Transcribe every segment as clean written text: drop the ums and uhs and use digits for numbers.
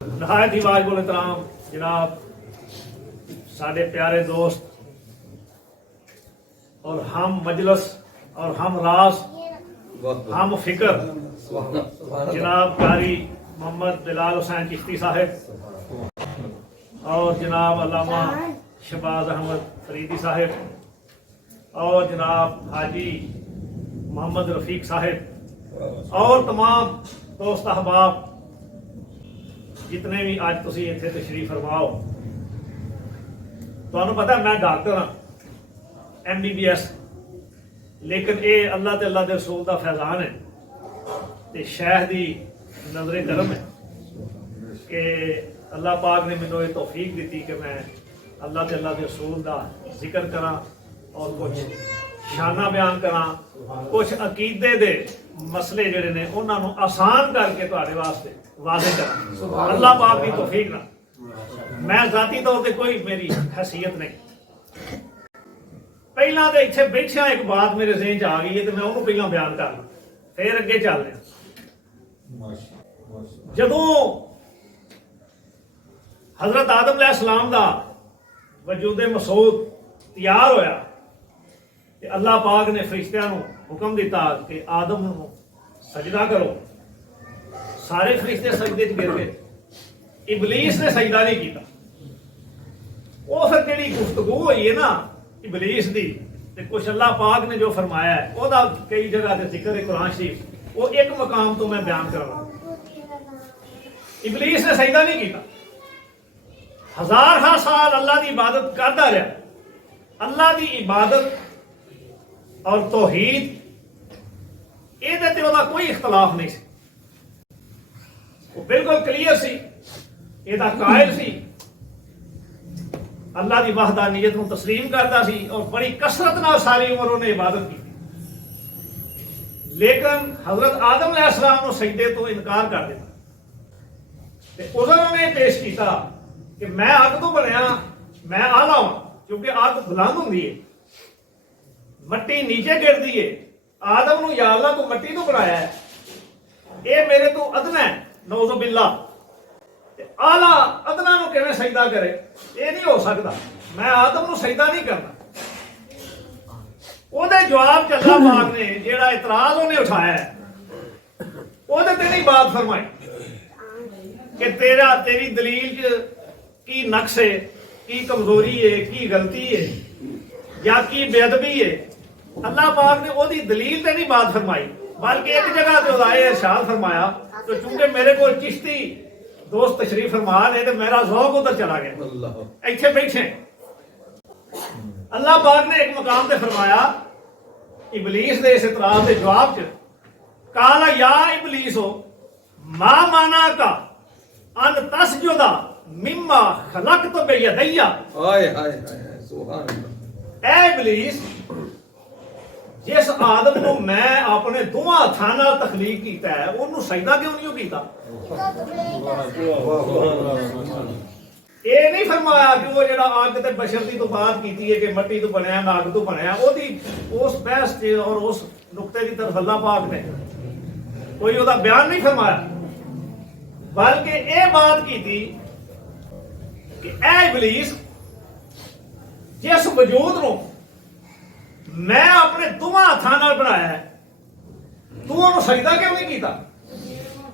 नहायत ही वाजिबुल एहतराम जनाब साढ़े प्यारे दोस्त और हम मजलस और हम रास हम फिक्र जनाब कारी मोहम्मद बिलाल हुसैन चिश्ती साहिब और जनाब अल्लामा शहबाज अहमद फरीदी साहिब और जनाब हाजी मोहम्मद रफीक साहिब और तमाम दोस्त अहबाब जितने भी अज तुम इत्थे तशरीफ फरमाओ। तुहानू पता मैं डॉक्टर हाँ MBBS, लेकिन ये अल्लाह ते अल्लाह दे रसूल दा फैजान है ते शैख दी नजरे करम है कि अल्लाह पाक ने मैनू ये तौफीक दी कि मैं अल्लाह ते अल्लाह दे रसूल दा जिक्र करा और कुछ शाना बयान करा, कुछ अकीदे दे मसले जिहड़े ने उन्हां नू आसान करके तुहाडे वास्ते वाज़े करा। अल्लाह पाक दी तौफीक ना मैं जाती तौर पर कोई मेरी हैसियत नहीं। पहला तो इत्थे बैठिया एक बात मेरे ज़हन च आ गई है तो मैं उन्होंने पहला बयान करना फिर अगे चल रहा। जदों हजरत आदम अलैहिस्सलाम दा वजूदे मसूद तैयार होया ते अल्लाह पाक ने फरिश्तियां नू हुक्म दिता कि आदम नू सजदा करो। सारे फरिश्ते सजदे च गिर गए, इबलीस ने सजदा नहीं किया। वो फिर जिहड़ी गुफ्तगू हुई है ना इबलीस दी ते कुछ अल्लाह पाक ने जो फरमाया है ओदा कई जगह ते जिक्र है कुरान शरीफ, वो एक मकाम तो मैं बयान करवा। इबलीस ने सजदा नहीं किया, हजार साल अल्लाह की इबादत करता रहा। अल्लाह की इबादत और तौहीद ये कोई इख्तलाफ नहीं सी, वो बिल्कुल क्लियर सी, ਇਹਦਾ कायल सी, अल्लाह की वहदानियत को तस्लीम करता सी और बड़ी कसरत नाल सारी उम्र उन्हें इबादत की। लेकिन हजरत आदम अलैहिस्सलाम को सजदे तो इनकार कर दिता ते उन्होंने पेश किया कि मैं अग तो बनया, मैं आला हूं क्योंकि अग बुलंद होंगी है, मट्टी नीचे गिरती है। आदम नू या अल्लाह तू मट्टी तो बनाया है, ये मेरे तो अदना है नौज़ु बिल्लाह, आला अदना नू किवें सजदा करे, ये नहीं हो सकता। मैं आदम नू सजदा नहीं करना। ओदे जवाब च अल्लाह पाक ने जेड़ा इतराज उन्हें उठाया है ओदे ते नहीं बात फरमाई कि तेरी दलील च की नक्स है, की कमजोरी है, की गलती है या की बेअदबी है। अल्लाह पाक ने ओदी दलील ते नहीं बात फरमाई, बल्कि एक जगह ते उदाए इरशाद फरमाया तो चूंकि मेरे को चिश्ती दोस्त तशरीफ फरमा रहे तो मेरा ज़ौक़ उधर चला गया। इत्थे बैठे अल्लाह पाक ने एक मकाम पे फरमाया इबलीस दे इस इतराज के जवाब च, काला या इबलीस हो मा माना का अन तसजुदा मिम्मा खलक़तु बियदैया। हाय हाय हाय सुभान अल्लाह। ए इबलीस, जिस आदम को मैं अपने दोवां हत्थां नाल तखलीक कीता है उन्होंने सजदा क्यों नहीं कीता? ये नहीं फरमाया कि वो जिहड़ा अग ते बशर दी तो बात कीती है कि मट्टी तो बनया ना अग तो बनया, ओदी उस बहस ते और उस नुक्ते की तरफ अल्लाह पाक ने कोई ओदा बयान नहीं फरमाया, बल्कि ये बात की थी कि ए इबलीस, जिस वजूद नूं मैं अपने दोवां हत्थां नाल बनाया है तू उन्होंने सजदा क्यों नहीं किया?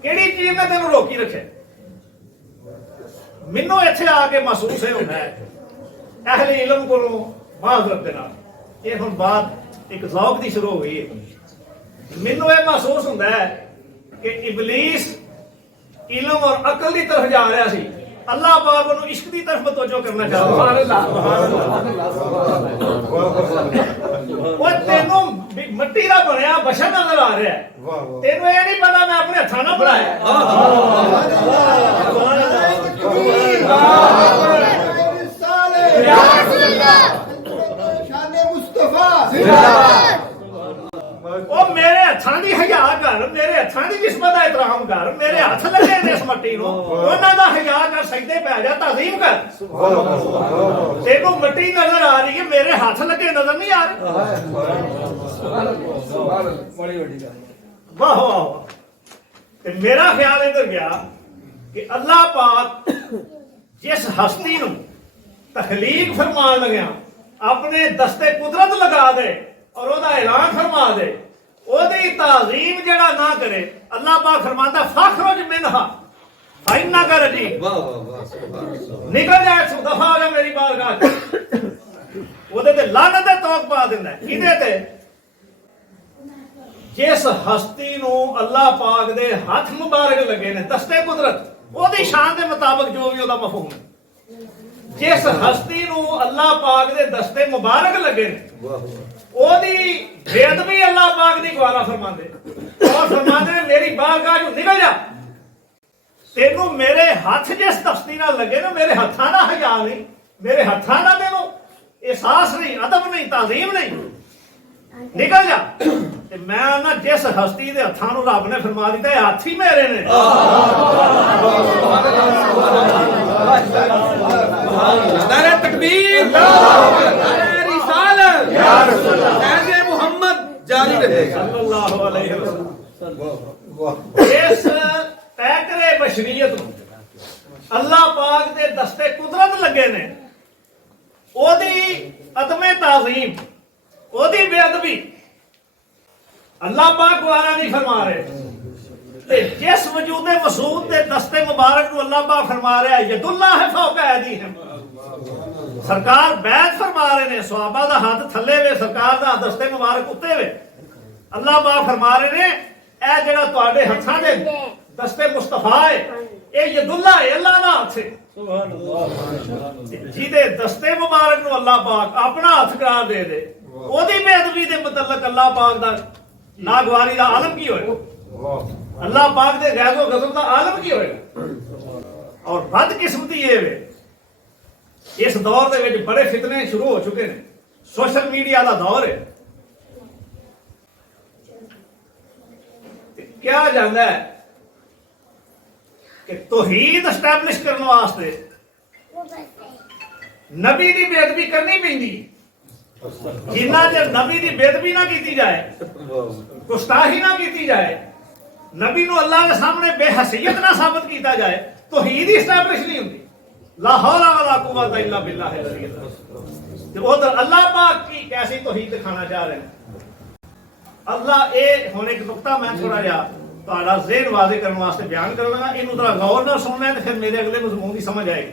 किहड़ी चीज ने तेन रोकी रखे? मैनू इत्थे आके महसूस है होता है अहले इलम को माजरत दे नाल, ये हुण बात एक ज़ौक़ दी शुरू हो गई है। मैनू ये महसूस होता है कि इबलीस इलम और अकल की तरफ जा रहा सी, अल्लाह पाक उन्होंने इश्क की तरफ तवज्जो करना चाहता। तेनों मट्टी का बनया बशर नजर आ रहा है, तेनों ये नहीं पता मैं अपने हत्थां नाल बनाया। ओ मेरे हत्थां दी हया कर, मेरे हत्थां दी किस्मत दा एहतराम कर, मेरे हत्थ लगे ने इस मट्टी नूं, उन्हां दा हया कर, सजदे पै जा, ताज़ीम कर। तेनू मट्टी नजर आ रही है, मेरे हाथ लगे नजर नहीं आ रहे। वाह वाह वाह। मेरा ख्याल इधर गया कि अल्लाह पाक जिस हस्ती नूं तखलीक फरमान लग्या अपने दस्ते कुदरत लगा दे और ओदा ऐलान फरमा दे, ओदी ताजीम जेड़ा ना करे, अल्लाह पाक फरमाता फखरुज मिनहा फाइन्ना कर जी, निकल जाए, दफा हो जा मेरी बारगाह। ओदे ते लानत दा तौक पा दिंदा है। किदे ते? जिस हस्ती नूं अल्लाह पाक दे हथ मुबारक लगे ने, दस्ते कुदरत, ओदी शान दे मुताबिक जो भी ओदा मफहूम है। जिस हस्ती नूं अल्लाह पाक दे दस्ते मुबारक लगे ने, ओदी बेअदबी अल्लाह पाक दी गवारा फरमांदे और फरमांदे ने मेरी बारगाह चों निकल जा। तेनू मेरे हथ जिस दस्ती नाल लगे ना, मेरे हत्थां दा हया नहीं, मेरे हत्थां दा तेनू एहसास नहीं, अदब नहीं, ताजीम नहीं, निकल जा। ते मैं ना जिस हस्ती दे हत्थां नू रब ने फरमा दिता है हाथ ही मेरे ने, नारे तकबीर, नारे रिसालत, या रसूल अल्लाह, ऐसे मोहम्मद जारी रहे सल्लल्लाहु अलैहि वसल्लम। इस तैकरे बशरियत नूं अल्लाह पाक दे दस्ते कुदरत लगे ने, ओदी अदमे ताजीम, ओदी बेअदबी अल्लाह पाक गवारा नहीं फरमा रहे। ते जिस वजूदे मसूद दे दस्ते मुबारक नूं अल्लाह पाक फरमा रहा है यदुल्लाह है फौका ऐदीहिम, सरकार बैत फरमा रहे ने, सहाबा दा हाथ थल्ले वे, सरकार दा दस्ते मुबारक उत्ते वे। अल्लाह पाक फरमा रहे ने ए जेड़ा तुहाडे हत्थां दे दस्ते मुस्तफा है, ए यदुल्लाह है, अल्लाह दा हाथ है। जिहदे दस्ते मुबारक नूं अल्लाह पाक अपना हथ करार दे दे, ओदी बेअदबी दे मुतल्लक अल्लाह पाक दा नागवारी दा आलम की होएगा, अल्लाह पाक दे गैज़ो गज़ब दा आलम की होएगा। और बदकिस्मती ये वे इस दौर दे विच बड़े फितने शुरू हो चुके ने, सोशल मीडिया दा दौर है। क्या जांदा है कि तौहीद एस्टैब्लिश करने वास्ते नबी दी बेअदबी करनी पैंदी, जिन्ना चਿਰ नबी दी बेअदबी ना की जाए, गुस्ताखी ना की जाए, नबी नूं अल्लाह के सामने बेहसीयत ना साबित किया जाए, तौहीद ही एस्टैब्लिश नहीं होंदी। ला हौला वला कुव्वता इल्ला बिल्लाह। ते उधर अल्लाह पाक की कैसी तौहीद दिखाना चाह रहे हैं अल्लाह। ए हुण एक नुक्ता मैं थोड़ा जिहा तुहाडा ज़हन वाज़े करने वास्ते बयान कर लगा, इनू जरा गौर नाल सुनना है, तो फिर मेरे अगले मज़मून की समझ आएगी।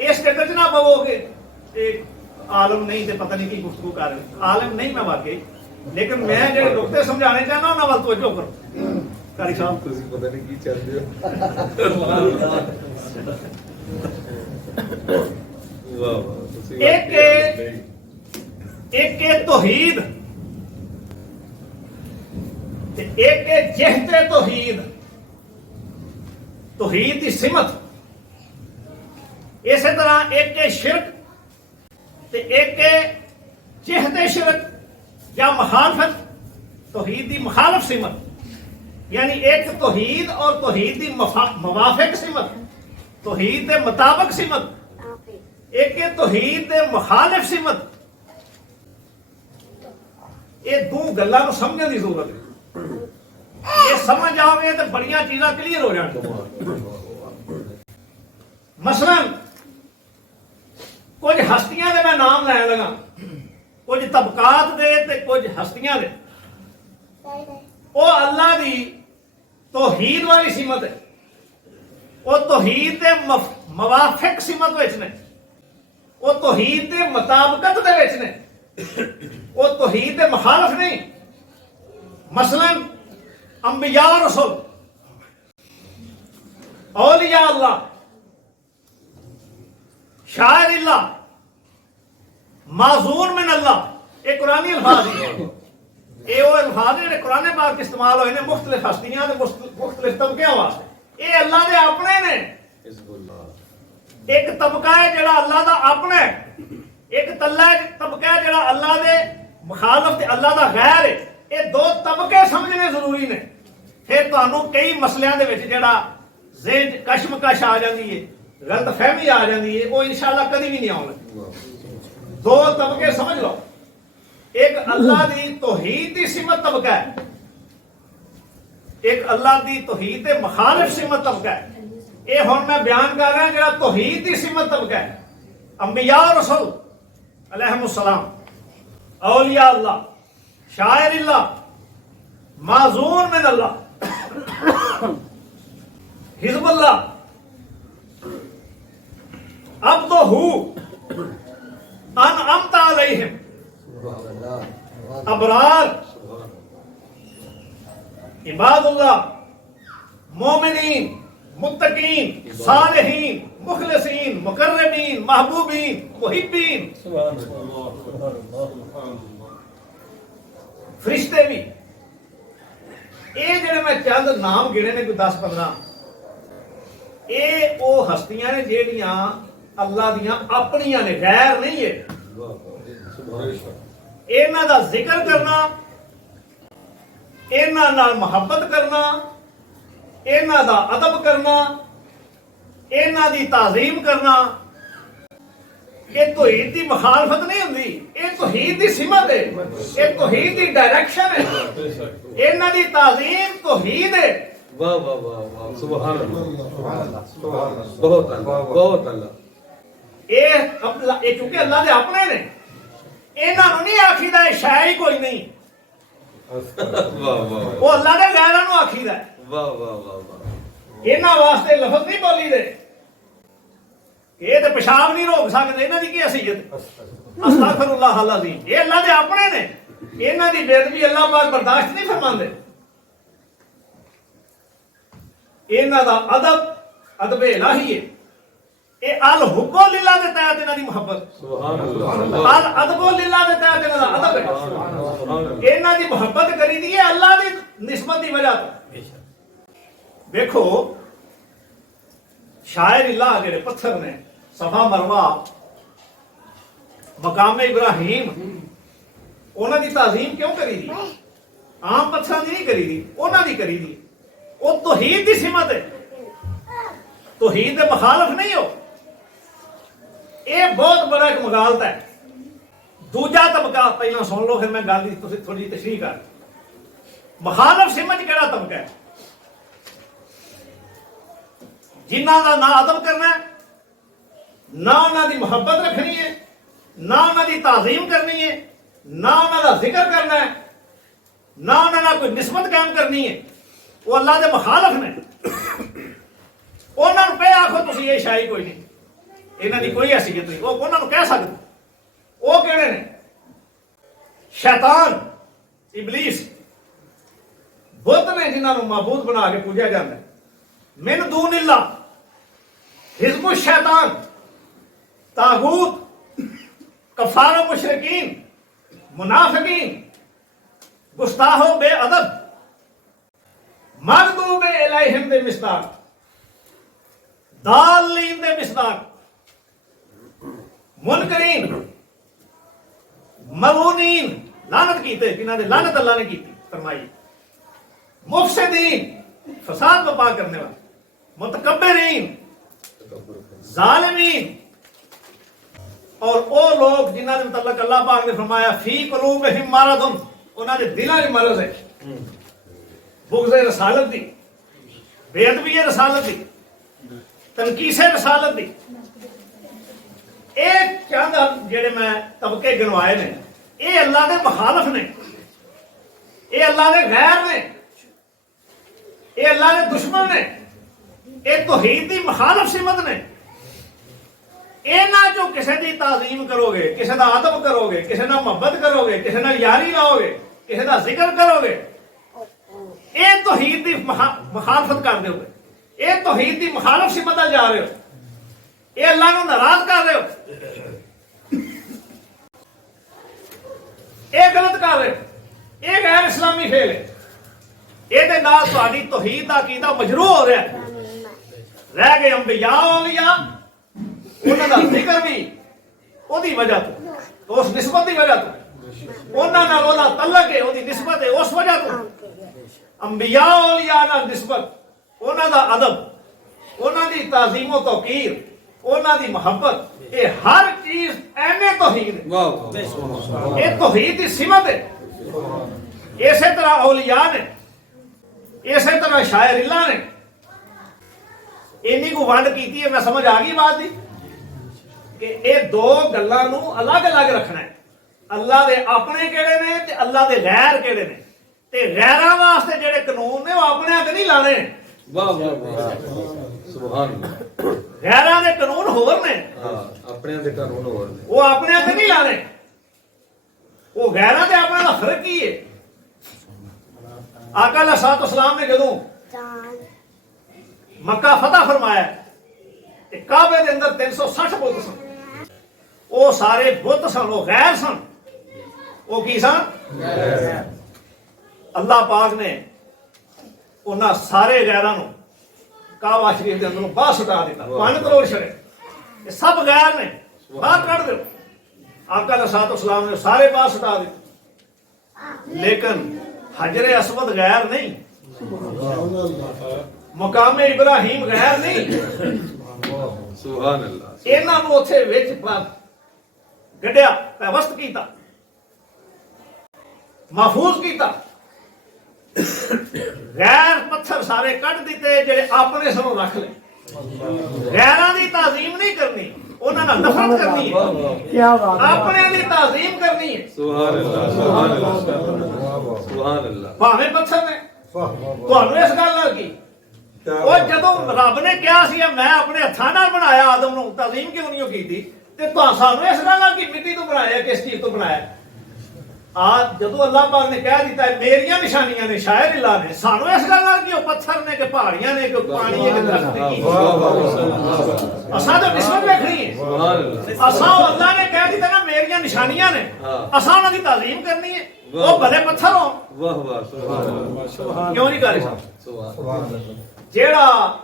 इस चक्कर च ना पवोगे एक आलम नहीं तो पता नहीं की गुफ्तगू कर रहे, आलम नहीं मैं वाकई, लेकिन मैं जो नुक्ते समझाने चाहना उन्होंने वाल तवज्जो करो। कारी साहब ਤੁਸੀਂ ਪਤਾ ਨਹੀਂ ਕੀ ਚੱਲ ਰਿਹਾ। ਵਾਹ ਵਾਹ, ਤੁਸੀਂ एक तौहीद एक जहते तौहीद, तौहीद की सिमत, इस तरह एक शिरक एक जहते शिरक या मुखालफत, तौहीद की मुखालफ सिमत, यानी एक तौहीद और तौहीद की मुवाफिक सिमत, तौहीद के मुताबिक सिमत, एक तौहीद के मुखालिफ सिमत। ये दो गल्लां नूं समझने की जरूरत है। ये समझ आओगे तो बड़ियां चीज़ां क्लीयर हो जाएंगी। मसलन कुछ हस्तियां दे मैं नाम लैन लगा, कुछ तबकात दे ते कुछ हस्तियां दे, वो अल्लाह दी तौहीद वाली सिमत है, वो तौहीद दे मुवाफिक सिमत विच ने, वो तौहीद दे मुताबिकत दे विच ने, वो तौहीद दे मुखालिफ नहीं। मसलन अंबिया रसूल, औलिया अल्लाह, शायर अल्लाह, माज़ून मिन अल्लाह, ये कुरानी अल्फाज है। ये वो अल्फाज है जो कुरान पाक इस्तेमाल होए ने मुख्तलिफ हस्तियां ते मुख्तलिफ तबकियां वास्ते। ये अल्लाह दे अपने ने। एक तबका है जिहड़ा अल्लाह दा अपना है, एक तबका है जिहड़ा अल्लाह दे मुखालिफ ते अल्लाह दा गैर है। ये दो तबके समझने जरूरी ने, फिर तुहानूं कई मसलियां दे विच जिहड़ा ज़हन कशमकश आ जाती है, गलत फहमी आ जाती है, वो इंशाअल्लाह कभी भी नहीं आउणगे। दो तबके समझ लो, एक अल्लाह दी तौहीद दी सिमत तबका है, एक अल्लाह दी तौहीद दे मुखालिफ सिमत तबका है। ये हुण मैं बयान कर रहा जिहड़ा तौहीद दी सिमत तबका है, अंबिया और रसूल अलैहिमुस्सलाम, औलिया अल्लाह, शायर अल्लाह, माज़ून मिन अल्लाह, हिज़्बुल्लाह, अब्दुहू अनअमता अलैहिम, अबरार, इबादुल्लाह, मोमिनीन, मुत्तकीन, सालिहीन, मुखलिसीन, मुकर्रबीन, महबूबीन, मुहिब्बीन, फरिश्ते भी। ये जिहड़े मैं चंद नाम गिने ने कोई 10-15, ये वो हस्तियां ने जेहड़ियां अल्लाह दियां अपनियां ने, गैर नहीं है। इन्हां दा जिक्र करना, इन्हां नाल मुहब्बत करना, इन्हां दा अदब करना, इन्हां दी ताज़ीम करना, ये तौहीद दी मुखालफत नहीं हुंदी, ये तौहीद दी सिमत है, ये तौहीद दी डायरेक्शन है। इन्हां दी ताज़ीम तौहीद है। वाह वाह वाह वाह, सुभान अल्लाह, बहुत अल्लाह, बहुत अल्लाह। ये क्योंकि अल्लाह दे अपने ने, इन्हां नूं नहीं आखीदा है शै ही कोई नहीं, वाह वाह वो अल्लाह दे गैरां नूं आखीदा है। वाह वाह वाह वाह, इन्हां वास्ते लफ्ज़ नहीं बोली दे, ये तो पेशाब नहीं रोक सकते, इन्हां दी की हैसियत। अस्तगफिरुल्लाह अल अज़ीम, ये अल्लाह दे अपने ने, इन्हां दी बेअदबी अल्लाह पाक बर्दाश्त नहीं फरमांदे। इन्हां दा अदब अदब इलाही है। ये अल हुब्बो लिल्लाह दे तहत इन्हां दी मुहब्बत, सुभान अल्लाह, अल अदबो लिल्लाह दे तहत इन्हां दा अदब है। इन्हां दी मुहब्बत करी दी है अल्लाह दी निस्बत दी वजह तो। देखो शायर अल्लाह जेड़े पत्थर ने, सफा मरवा, मकाम इब्राहिम, उन्हां दी ताज़ीम क्यों करी दी? आम पत्थरां दी नहीं करी दी, उन्हां दी करी दी। वो तौहीद दी सिमत है, तौहीद दे मुखालफ नहीं हो। ये बहुत बड़ा एक मुगालता है। दूजा तबका पहला सुन लो, फिर मैं गल दी थोड़ी तशरीह कर। मुखालफ सिमत केड़ा तबका है? जिन्हां दा ना अदब करना है, ना उन्हां दी मुहब्बत रखनी है, ना उन्हां दी ताज़ीम करनी है, ना उन्हां दा जिक्र करना है, ना उन्हां नाल कोई निस्बत कायम करनी है, वो अल्लाह दे मुखालफ ने। उन्हां नूं पे आखो तुसीं ये शाही कोई नहीं, इन्हां दी कोई हैसियत नहीं, वो उन्हां नूं कह सकदे। वो किहड़े ने? शैतान, इबलीस, बुत ने जिन्हां नूं माबूद बना के पूजा जाता है। मिन दूनिल्लाह, हिज़्बुश शैतान, तागूत, कफार मुशरिकीन, मुनाफिकीन, गुस्ताहो बेअदब, मग़दूब अलैहिम दे मिसदाक, दालीन दे मिसदाक, मुनकरीन, मलूनीन, लानत कीते, जिन्हां दे लानत अल्लाह ने कीती फरमाई, मुफसिदीन, फसाद बर्पा करने वाले, मुतकब्बिरीन, जालिमीन, और वो लोग जिन्हां दे मुतल्लक अल्लाह पाक ने फरमाया फी कुलूबिहिम मरदुन, उन्हां दे दिलां च मरज़ है। बुग़्ज़ रसालत दी, बेअदबी रसालत दी, तनकीस रसालत दी। एक चंद जेड़े मैं तबके गिनवाए ने, ये अल्लाह दे मुखालफ ने, ये अल्लाह दे गैर ने, ये अल्लाह दे दुश्मन ने, ये तौहीद दी मुखालफ सिमत ने। इन्हां चों किसे दी ताज़ीम करोगे, किसे दा अदब करोगे, किसे नाल मुहब्बत करोगे, किसे नाल यारी लाओगे, किसे दा जिक्र करोगे, ये तौहीद दी मुखालफत कर दोगे, ये तौहीद दी मुखालफ सिमत जा रहे हो, ये अल्लाह नूं नाराज कर रहे हो, ये गलत कर रहे हो, ये गैर इस्लामी फेल है। ਇਹਦੇ ਨਾਲ ਤੁਹਾਡੀ तौहीद ਦਾ अकीदा मजरू हो रहा है। रह गए अंबिया औलिया, उन्हां दा जिक्र भी ओदी वजह तो, उस निस्बत की वजह तो, उन्हां नाल ओदा तल्लक है, ओदी निस्बत है, उस वजह तो अंबिया औलिया नाल निस्बत, उन्हां दा अदब, उन्हां दी ताज़ीम व तौकीर, उन्हां दी मोहब्बत, ये हर चीज ऐने तौहीद है। ये तौहीद की सिमत है। इसे तरह औलिया ने, इसे तरह शायर अल्लाह ने, ਇੰਨੀ ਕੁ ਵੰਡ ਕੀਤੀ ਹੈ। ਮੈਂ ਸਮਝ ਆ ਗਈ ਬਾਤ ਦੀ ਕਿ ਇਹ ਦੋ ਗੱਲਾਂ ਨੂੰ ਅਲੱਗ-ਅਲੱਗ ਰੱਖਣਾ ਹੈ। ਅੱਲਾ ਦੇ ਆਪਣੇ ਕਿਹੜੇ ਨੇ ਤੇ ਅੱਲਾ ਦੇ ਗੈਰ ਕਿਹੜੇ ਨੇ, ਤੇ ਗੈਰਾਂ ਵਾਸਤੇ ਜਿਹੜੇ ਕਾਨੂੰਨ ਨੇ ਉਹ ਆਪਣਿਆਂ ਤੇ ਨਹੀਂ ਲਾਣੇ। ਵਾਹ ਵਾਹ ਵਾਹ ਸੁਭਾਨ ਅੱਲਾਹ। ਗੈਰਾਂ ਦੇ ਕਾਨੂੰਨ ਹੋਰ ਨੇ, ਹਾਂ ਆਪਣਿਆਂ ਦੇ ਕਾਨੂੰਨ ਹੋਰ ਨੇ, ਉਹ ਆਪਣਿਆਂ ਤੇ ਨਹੀਂ ਲਾਣੇ। ਉਹ ਗੈਰਾਂ ਤੇ ਆਪਣਿਆਂ ਦਾ ਫਰਕ ਕੀ ਹੈ? ਆਕਾ अलैहिस्सलाम ने ਜਦੋਂ ਮੱਕਾ ਫਤਹ ਫਰਮਾਇਆ ਤੇ ਕਾਬੇ ਦੇ ਅੰਦਰ 360 ਬੁੱਤ ਸਨ। ਉਹ ਸਾਰੇ ਬੁੱਤ ਸਨ, ਉਹ ਗੈਰ ਸਨ। ਉਹ ਕੀ ਸਨ? ਅੱਲਾਹ ਪਾਕ ਨੇ ਉਹਨਾਂ ਸਾਰੇ ਗੈਰਾਂ ਨੂੰ ਕਾਬਾ ਸ਼ਰੀਫ ਦੇ ਅੰਦਰੋਂ ਬਾਹਰ ਸੁਟਾ ਦਿੱਤਾ। 5 ਕਰੋੜ ਸ਼ਰੇ ਇਹ ਸਭ ਗੈਰ ਨੇ, ਬਾਹਰ ਕੱਢ ਦਿਓ। ਆਕਾ अलैहिस्सलाम ने ਸਾਰੇ ਬਾਹਰ ਸੁਟਾ ਦਿੱਤੇ। ਲੇਕਿਨ हजरे असवद गैर नहीं, मकामे इब्राहिम गैर नहीं। ਸੁਭਾਨ ਅੱਲਾਹ। ਇਹਨਾਂ ਨੂੰ ਉੱਥੇ ਵਿੱਚ ਗੱਡਿਆ, ਪੈਵਸਤ ਕੀਤਾ, महफूज ਕੀਤਾ। गैर पत्थर सारे ਕੱਢ ਦਿੱਤੇ, ਜਿਹੜੇ ਆਪਣੇ ਸਨੋਂ ਰੱਖ ਲਏ। गैरां ਦੀ ਤਾਜ਼ੀਮ ਨਹੀਂ ਕਰਨੀ, ਉਹਨਾਂ ਨਾਲ ਨਫ਼ਰਤ ਕਰਨੀ ਹੈ। ਕੀ ਬਾਤ ਹੈ। ਆਪਣੇ ਦੀ ਤਾਜ਼ੀਮ ਕਰਨੀ ਹੈ। ਸੁਭਾਨ ਅੱਲਾਹ ਸੁਭਾਨ ਅੱਲਾਹ ਸੁਭਾਨ ਅੱਲਾਹ। ਭਾਵੇਂ ਪੱਥਰ ਨੇ। ਤੁਹਾਨੂੰ ਇਸ ਗੱਲ ਨਾਲ ਕੀ? ਉਹ ਜਦੋਂ ਰੱਬ ਨੇ ਕਿਹਾ ਸੀ ਮੈਂ ਆਪਣੇ ਹੱਥਾਂ ਨਾਲ ਬਣਾਇਆ ਆਦਮ ਨੂੰ, ਤਾਜ਼ੀਮ ਕਿਉਂ ਨਹੀਂ ਕੀਤੀ? ਤੇ ਸਾਨੂੰ ਇਸ ਗੱਲ ਨਾਲ ਕੀ ਮਿੱਟੀ ਤੋਂ ਬਣਾਇਆ, ਕਿਸ ਚੀਜ਼ ਤੋਂ ਬਣਾਇਆ? ਜਦੋਂ ਅੱਲਾਹ ਪਾਕ ਨੇ ਕਹਿ ਦਿੱਤਾ ਮੇਰੀਆਂ ਨਿਸ਼ਾਨੀਆਂ ਨੇ, ਸ਼ਾਇਰ ਅੱਲਾਹ ਨੇ, ਸਾਨੂੰ ਇਸ ਗੱਲ ਨਾਲ ਕੀ ਉਹ ਪੱਥਰ ਨੇ ਕਿ ਪਹਾੜੀਆਂ ਨੇ ਕਿ ਪਾਣੀ ਹੈ ਕਿ ਦਰਖਤ ਨੇ ਕੀ? ਅਸਾਂ ਤਾਂ ਕਿਸਮਤ ਵੇਖਣੀ ਹੈ। ਅਸਾਂ ਅੱਲਾਹ ਨੇ ਕਹਿ ਦਿੱਤਾ ਨਾ ਮੇਰੀਆਂ ਨਿਸ਼ਾਨੀਆਂ ਨੇ, ਅਸਾਂ ਉਹਨਾਂ ਦੀ ਤਾਜ਼ੀਮ ਕਰਨੀ ਹੈ। ਉਹ ਭਲੇ ਪੱਥਰ ਹੋ। ਵਾਹ ਵਾਹ ਸੁਭਾਨ ਕਿਉਂ ਨਹੀਂ ਕਰੇ? ਜਿਹੜਾ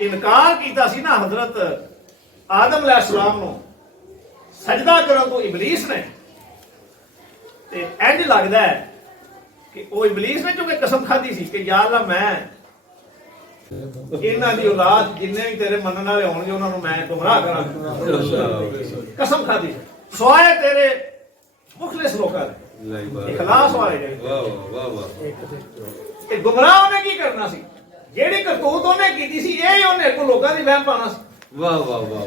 ਇਨਕਾਰ ਕੀਤਾ ਸੀ ਨਾ ਹਜ਼ਰਤ ਆਦਮ अलैहिस्सलाम ਨੂੰ ਸਜਦਾ ਕਰਨ ਤੋਂ ਇਬਲੀਸ ਨੇ, ਤੇ ਇੰਜ ਲੱਗਦਾ ਹੈ ਕਿ ਉਹ ਇਬਲੀਸ ਨੇ ਕਿਉਂਕਿ ਕਸਮ ਖਾਧੀ ਸੀ ਕਿ ਯਾ ਅੱਲਾ ਮੈਂ ਇਹਨਾਂ ਦੀ ਔਲਾਦ ਜਿੰਨੇ ਵੀ ਤੇਰੇ ਮੰਨਣ ਵਾਲੇ ਹੋਣਗੇ ਉਹਨਾਂ ਨੂੰ ਮੈਂ ਗੁੰਮਰਾਹ ਕਰਾਂਗਾ। ਕਸਮ ਖਾਧੀ ਸਵਾਏ ਤੇਰੇ ਮੁਖਲਿਸ ਲੋਕਾਂ ਦੇ, ਇਖਲਾਸ ਵਾਲੇ। ਵਾਹ ਵਾਹ ਵਾਹ। ਤੇ ਗੁੰਮਰਾਹ ਉਹਨੇ ਕੀ ਕਰਨਾ ਸੀ? ਜਿਹੜੀ ਕਰਤੂਤ ਉਹਨੇ ਕੀਤੀ ਸੀ ਇਹ ਉਹਨੇ ਕੋ ਲੋਕਾਂ ਦੀ ਵਹਿਮ ਪਾਉਣਾ ਸੀ। ਵਾਹ ਵਾਹ ਵਾਹ ਵਾਹ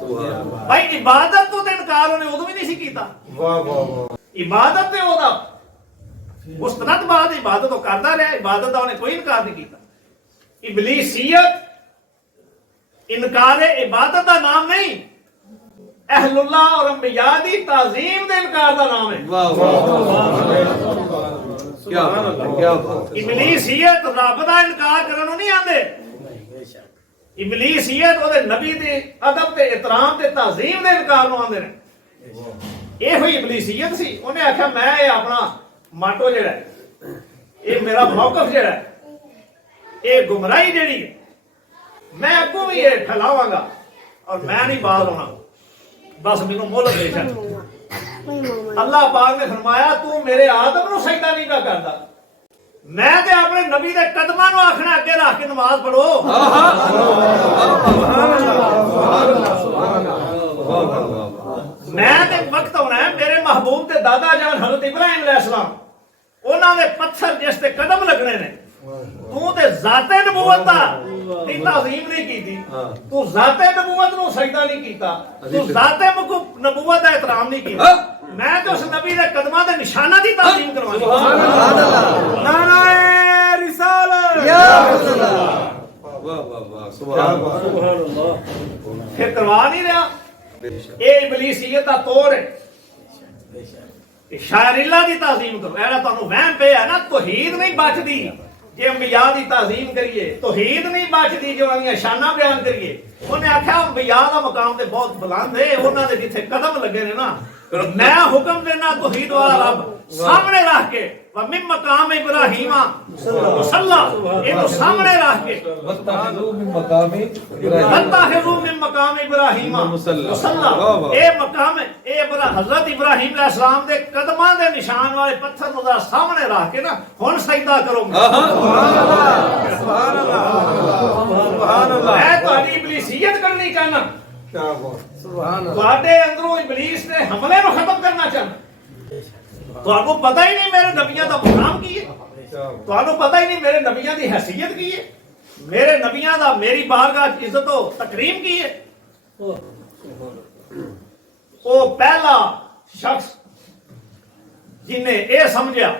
ਸੁਭਾਨ ਅੱਲਾਹ। ਭਾਈ ਇਬਾਦਤ ਤੋਂ ਤੇ ਇਨਕਾਰ ਉਹਨੇ ਉਦੋਂ ਵੀ ਨਹੀਂ ਸੀ ਕੀਤਾ। ਵਾਹ ਵਾਹ ਵਾਹ। ਇਬਾਦਤ ਤੇ ਉਹਦਾ ਮੁਸਤਨਦ ਬਾਦ ਇਬਾਦਤ ਉਹ ਕਰਦਾ ਰਿਹਾ, ਇਬਾਦਤ ਦਾ ਉਹਨੇ ਕੋਈ ਇਨਕਾਰ ਨਹੀਂ ਕੀਤਾ। ਇਬਲੀਸੀਅਤ ਇਨਕਾਰ ਇਬਾਦਤ ਦਾ ਨਾਮ ਨਹੀਂ, ਅਹਲੁल्लाह और अंबिया ਦੀ ਤਾਜ਼ੀਮ ਦੇ ਇਨਕਾਰ ਦਾ ਨਾਮ ਹੈ। ਵਾਹ ਵਾਹ ਕੀ ਬਾਤ ਹੈ, ਕੀ ਬਾਤ। ਇਬਲੀਸੀਅਤ ਰੱਬ ਦਾ ਇਨਕਾਰ ਕਰਨ ਨੂੰ ਨਹੀਂ ਆਂਦੇ। ਇਬਲੀਸੀਅਤ ਉਹਦੇ ਨਬੀ ਦੇ ਅਦਬ ਤੇ ਇਤਰਾਮ ਤੇ ਤਾਜ਼ੀਮ ਦੇ ਇਨਕਾਰ ਨੂੰ ਆਂਦੇ ਨੇ। ਇਹੋ ਹੀ ਇਬਲੀਸੀਅਤ ਸੀ। ਉਹਨੇ ਆਖਿਆ ਮੈਂ ਇਹ ਆਪਣਾ ਮਾਟੋ ਜਿਹੜਾ ਇਹ ਮੇਰਾ ਮੌਕਫ ਜਿਹੜਾ ਇਹ ਗੁੰਮਰਾਹੀ ਜਿਹੜੀ ਮੈਂ ਅੱਗੋਂ ਵੀ ਇਹ ਫੈਲਾਵਾਂਗਾ ਔਰ ਮੈਂ ਨਹੀਂ ਬਾਜ਼ ਹੋਣਾ, ਬਸ ਮੈਨੂੰ ਮੁੱਲ ਦੇ ਛੱਡ। ਅੱਲਾਹ ਪਾਕ ਨੇ ਫਰਮਾਇਆ ਤੂੰ ਮੇਰੇ ਆਦਮ ਨੂੰ ਸਜਦਾ ਨਹੀਂ ਕਰਦਾ, ਮੈਂ ਤੇ ਆਪਣੇ ਨਬੀ ਦੇ ਕਦਮਾਂ ਨੂੰ ਆਖਣਾ ਅੱਗੇ ਰੱਖ ਕੇ ਨਮਾਜ਼ ਪੜੋ। ਮੈਂ ਤੇ ਵਕਤ ਹੋਣਾ ਮੇਰੇ ਮਹਿਬੂਬ ਤੇ ਦਾਦਾ ਜਾਨ ਹਜ਼ਰਤ ਇਬਰਾਹੀਮ अलैहिस्सलाम ਉਹਨਾਂ ਦੇ ਪੱਥਰ ਜਿਸ ਤੇ ਕਦਮ ਲੱਗਣੇ ਨੇ। ਤੂੰ ਤੇ ਜ਼ਾਤੇ ਨਬੂਵਤ ਦਾ ਨਹੀਂ ਤਾਜ਼ੀਮ ਨਹੀਂ ਕੀਤੀ, ਤੂੰ ਜ਼ਾਤੇ ਨਬੂਵਤ ਨੂੰ ਸਜਦਾ ਨਹੀਂ ਕੀਤਾ, ਤੂੰ ਜ਼ਾਤੇ ਨਬੂਵਤ ਦਾ ਇਤਰਾਮ ਨਹੀਂ ਕੀਤਾ। ਮੈਂ ਤੇ ਉਸ ਨਬੀ ਦੇ ਕਦਮਾਂ ਦੇ ਨਿਸ਼ਾਨਾਂ ਦੀ ਤਾਜ਼ੀਮ ਕਰਵਾਉਣੀ। ਸੁਭਾਨ ਅੱਲਾਹ। ਨਾਰਾਏ ਰਿਸਾਲਤ ਯਾ ਰਸੂਲ ਅੱਲਾਹ। ਵਾਹ ਵਾਹ ਵਾਹ ਸੁਭਾਨ ਅੱਲਾਹ। ਫਿਰ ਕਰਵਾ ਨਹੀਂ ਰਿਹਾ। ਇਹ ਇਬਲੀਸੀਅਤ ਦਾ ਤੋੜ ਹੈ। ਸ਼ਾਇਰਿल्लाह ਦੀ ਤਾਜ਼ੀਮ ਕਰੋ। ਇਹਦਾ ਤੁਹਾਨੂੰ ਵਹਿਮ ਪਿਆ ਨਾ ਤੌਹੀਦ ਨਹੀਂ ਬਚਦੀ ਜੇ ਅੰਬਿਆ ਦੀ ਤਾਜ਼ੀਮ ਕਰੀਏ, ਤੌਹੀਦ ਨਹੀਂ ਬਚਦੀ ਜੇ ਉਹਨਾਂ ਦੀਆਂ ਸ਼ਾਨਾਂ ਬਿਆਨ ਕਰੀਏ। ਉਹਨੇ ਆਖਿਆ ਅੰਬਿਆ ਦਾ ਮਕਾਮ ਤੇ ਬਹੁਤ ਬੁਲੰਦ ਹੈ, ਉਹਨਾਂ ਦੇ ਜਿੱਥੇ ਕਦਮ ਲੱਗੇ ਨੇ ਨਾ मैं हुक्म देना तौहीद वाला रब सामने रख के मिन मकाम इब्राहिम मुसल्ला इनको सामने रख के वत्ताखिज़ू मिन मकाम इब्राहिम मुसल्ला ए मकाम ए हजरत इब्राहिम अलैहिस्सलाम दे कदमां दे निशान वाले पत्थर नु सामने रख के ना हुन सजदा करोगे। सुभान अल्लाह सुभान अल्लाह। मैं तुम्हारी इब्लीसियत करनी चाहना, ਤੁਹਾਡੇ ਅੰਦਰੋਂ ਇਬਲੀਸ ਨੇ ਹਮਲੇ ਨੂੰ ਖਤਮ ਕਰਨਾ ਚਾਹੁੰਦਾ। ਤੁਹਾਨੂੰ ਪਤਾ ਹੀ ਨਹੀਂ ਮੇਰੇ ਨਬੀਆਂ ਦਾ ਮੁਕਾਮ ਕੀ ਹੈ, ਤੁਹਾਨੂੰ ਪਤਾ ਹੀ ਨਹੀਂ ਮੇਰੇ ਨਬੀਆਂ ਦੀ ਹੈਸੀਅਤ ਕੀ ਹੈ। मेरे नबियां दा मेरी बारगाह च इज्जत हो तकरीम की है। वो पहला शख्स जिन्हें यह समझा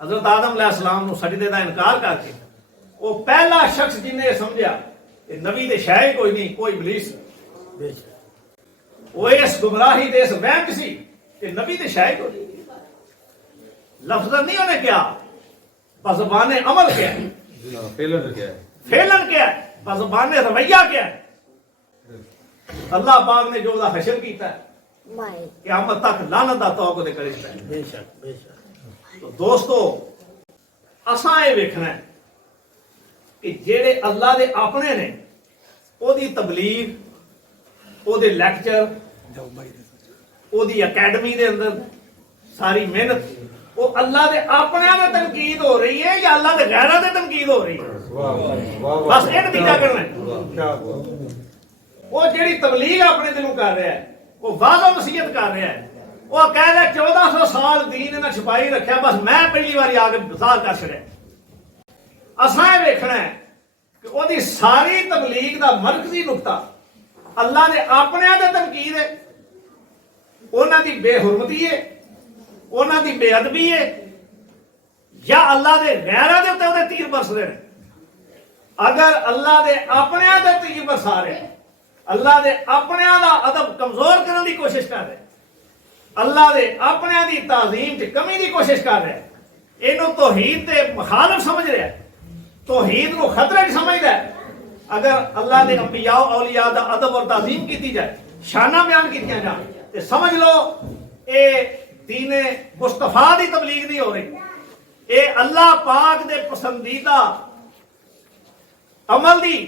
हजरत आदम अलैहिस्सलाम नूं सजदे दा इनकार करके, वो पहला शख्स जिन्हें समझा कि नबी दे शै कोई नहीं, कोई इबलीस, वो इस गुमराही दे इस वहम सी कि नबी दे शै कोई नहीं। लफ्ज़न नहीं उन्हें क्या, बज़बाने अमल क्या है, फेलन क्या है, बज़बाने रवैया क्या है। अल्लाह पाक ने जो उसका हशर किया है क़यामत तक लानत दा तौक दे करिश्ता है। बेशक। तो दोस्तों असां ये वेखना है कि जेड़े अल्लाह दे अपने ने ओदी तबलीग, ओदे लेक्चर, ओदी अकैडमी दे अंदर सारी मेहनत वो अल्लाह दे अपने ने तनकीद हो रही है या अल्लाह दे गैरां दे तनकीद हो रही है। बस एक नतीजा करना है। वो जेड़ी तबलीग अपने दिलों कर रहा है, वो वाज़ो नसीहत कर रहा है, वो कह रहा है 1400 साल दीन इन्हें छुपाई रखा, बस मैं पहली बार आके बाजार कर छड़िया। असां ये वेखना है कि ओदी सारी तबलीग दा मरकजी नुकता अल्लाह दे अपने दे तनकीद है, उन्हां दी बेहुरमती है, उन्हां दी बेअदबी है, या अल्लाह दे गैरां दे उत्ते ओदे तीर बरसदे ने। अगर अल्लाह दे अपने दे तीर बरसा रहे, अल्लाह दे अपने दा अदब कमजोर करने की कोशिश कर रहे, अल्लाह दे अपने दी ताजीम च कमी की कोशिश कर रहे, इनू तौहीद दे मुखालिफ समझ रहा है, तौहीद को खतरे च समझदा है। अगर अल्लाह दे अंबिया औलिया दा अदब और ताजीम की जाए, शाना बयान की जाए, तो समझ लो ये दीने मुस्तफा दी तबलीग नहीं हो रही, ये अल्लाह पाक दे पसंदीदा अमल दी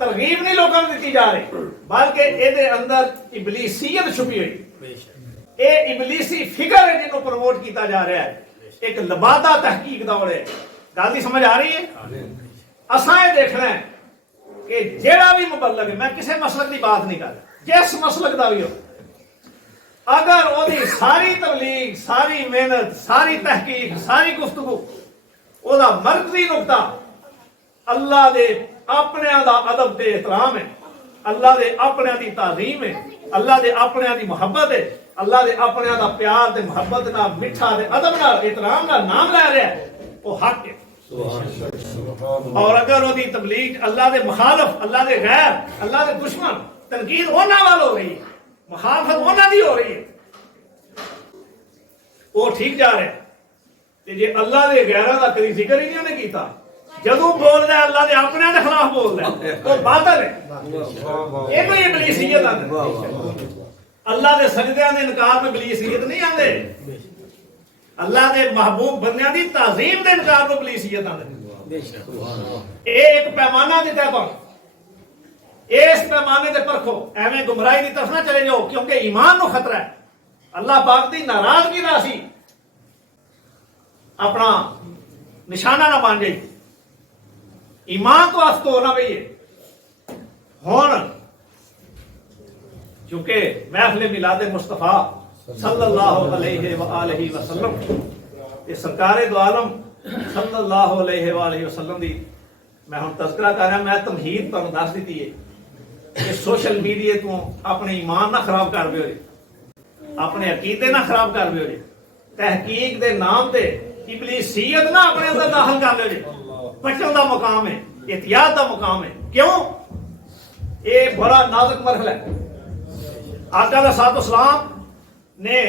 तरगीब नहीं लोगों को दी जा रही, बल्कि ये अंदर इबलीसियत छुपी हुई, ये इबलीसी फिगर है जिन्होंने प्रमोट किया जा रहा है। एक लबादा तहकीक दौड़ है। गल की समझ आ रही है? असां ये देखना है कि जेड़ा भी मुबल्लग है, मैं किसी मसलक की बात नहीं कर रहा, जिस मसलक का भी हो, अगर ओदी सारी तबलीग, सारी मेहनत, सारी तहकीक, सारी गुफ्तगू ओदा मरकजी नुकता अल्लाह दे अपने दा अदब दे एहतराम है, अल्लाह दे अपने दी ताजीम है, अल्लाह दे अपने दी मोहब्बत है, अल्लाह दे अपने दा प्यार दे मोहब्बत ना मिठा दे अदब ना एहतराम ना नाम लै रहा है, वो हक है। और अगर ओदी तबलीग अल्लाह दे मुखालिफ, अल्लाह दे गैर, अल्लाह दे दुश्मन, तनकीद उन्हां वाल हो रही है, मुखालफत उन्हां दी हो रही है, वो ठीक जा रहा है। ते जे अल्लाह दे गैरां दा कदी जिक्र ही नहीं उन्हें कीता, जदों बोल रहा है अल्लाह दे अपने दे खिलाफ बोल रहा है, वो बातिल है, ये कोई इबलीसियत है। अल्लाह दे सजदियां दे इनकार में इबलीसियत नहीं आंदे, अल्लाह दे महबूब बंदियां दी ताजीम दे इनकार में इबलीसियत आंदे। एक पैमाना दिता है, इस पैमाने दे परखो, एवं गुमराही की तरफ ना चले जाओ, क्योंकि ईमान को खतरा है। अल्लाह पाक की नाराजगी राशि अपना निशाना ना बन जाए, ईमान तो अस तो ना भई हुण चूंकि महफिल मिलाद मुस्तफा सल्लल्लाहु अलैहि वसल्लम ये सरकारे दो आलम सल्लल्लाहु अलैहि वसल्लम दी मैं हुण तज़किरा कर रहा, मैं तमहीद तुहानूं दस दी है कि सोशल मीडिया तो अपने ईमान ना खराब कर दिओ, अपने अकीदे ना खराब कर दिओ, तहकीक दे नाम ते इबलीसियत ना अपने अंदर दाखिल कर लिओ। बचन का मुकाम है, एहतियात का मुकाम है। क्यों? ये बड़ा नाजुक मरहला है। आका अलैहिस्सलाम ने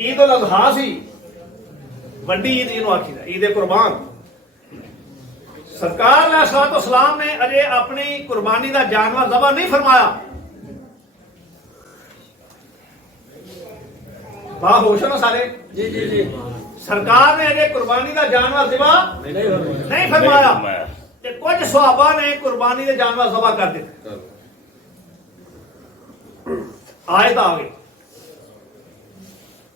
ईद उल अज़हा सी वड्डी ईद जिन्हों आखी ईद कुर्बान, सरकार अलैहिस्सलाम ने अजे अपनी कुर्बानी का जानवर ज़बह नहीं फरमाया। बाहोश हो ना सारे? जी जी जी। सरकार ने अजे कुर्बानी का जानवर ज़बह नहीं फरमाया, कुछ सहाबा ने कुर्बानी के जानवर ज़बह कर दिते। आयत आ गई,